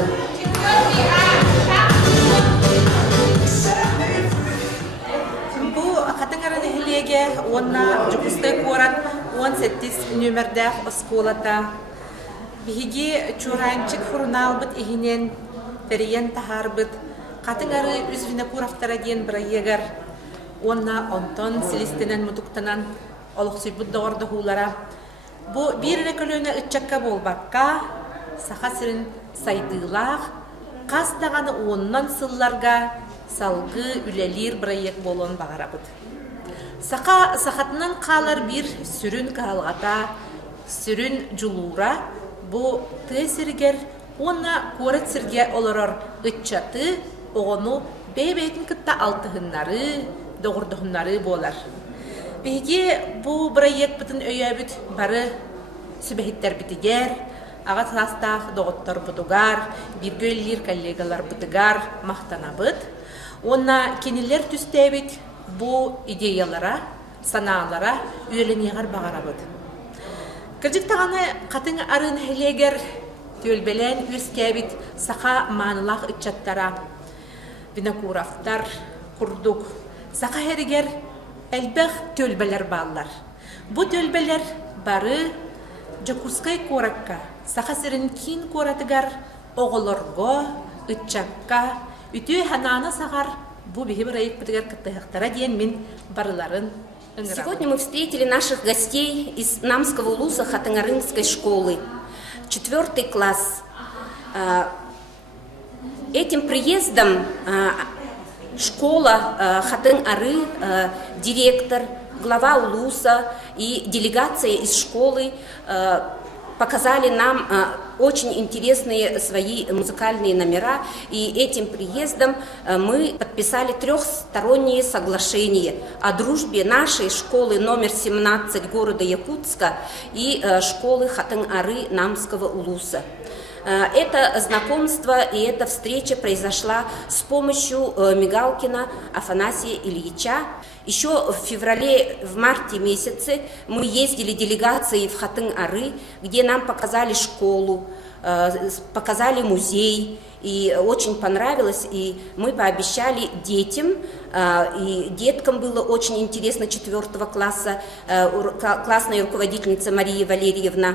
Bu Хатыңараны хилеге онна жукустай корат 18 нөмердә осколата. Биһиги чуранчык фурналбыт ихинен периен тахарбыт. Хатыңары үзвине курафтара диен бирайегер. Онна онтон силистенен мутуктанан олуксуйбут догорда хулара. Бу бирине көлөөнө ытчакка болбакка сахасырын сайдыылаах кас даганы оннан сылларга салгы үлелир бирайек болон багарабыт. Сақа сахатынан қалар бир сүрін калгата, сүрін жулура, бу тесиргер, онна корет сирге олорор ытчаты, оғыну бейбейтін кытта алтыхыннары, доғырдығыннары болар. Беге бу бирайек бітін өйәбіт бары сүбәхиттер бітігер, ағат састақ доғыттар бұдугар, биргөллер коллегалар бұдыгар мақтанабыт. Онна кенелер түстәбіт бу идеялара, санаалара үйеленегер бағарабыд. Кірдіктағаны қатын арын хелегер төлбелен өскәбіт сақа манылақ үтчаттара, винокурафтар, курдук. Сақа херігер әлбәқ төлбелер баллар. Бу төлбелер бары жакускай коракка, сақа сірін кин коратыгар оғылырго, үтчакка, үтүй хананы сағар бу биһи бирайык битигер кыттыхтара диен мин барыларын. Сегодня мы встретили наших гостей из Намского улуса Хатынгарынской школы, 4 класс. Этим приездом школа Хатын-Ары, директор, глава улуса и делегация из школы показали нам очень интересные свои музыкальные номера, и этим приездом мы подписали трехсторонние соглашения о дружбе нашей школы номер 17 города Якутска и школы Хатын-Ары Намского улуса. Это знакомство и эта встреча произошла с помощью Мигалкина Афанасия Ильича. Еще в феврале, в марте месяце мы ездили делегацией в Хатын-Ары, где нам показали школу, показали музей, и очень понравилось, и мы пообещали детям, и деткам было очень интересно 4 класса, классная руководительница Мария Валерьевна.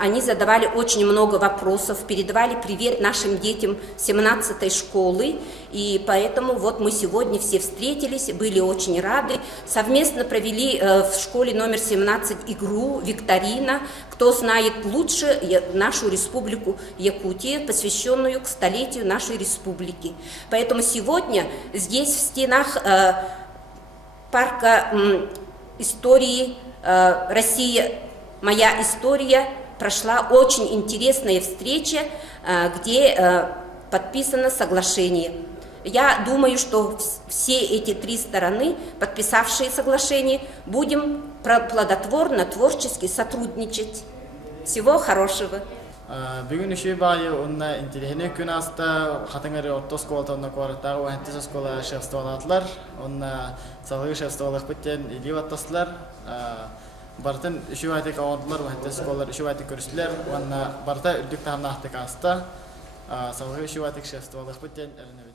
Они задавали очень много вопросов, передавали привет нашим детям 17-й школы, и поэтому вот мы сегодня все встретились, были очень рады. Совместно провели в школе номер 17 игру «Викторина», кто знает лучше нашу республику Якутия, посвященную к столетию нашей республики. Поэтому сегодня здесь, в стенах парка истории «Россия. Моя история», прошла очень интересная встреча, где подписано соглашение. Я думаю, что все эти 3 стороны, подписавшие соглашение, будем плодотворно, творчески сотрудничать. Всего хорошего. Бүгін үші байы онна интеллигенне күн аста Хатыңары орто сколатонна куараттағы уахентес скола шефстволатлар, онна салғы шефстволық біттен или ваттаслар. Бартын үші вайтек ауындылар, уахентес сколар үші вайтек көрістілер, онна барта үлдік тағымна ақтық аста салғы үші вайтек шефстволық біттен әліне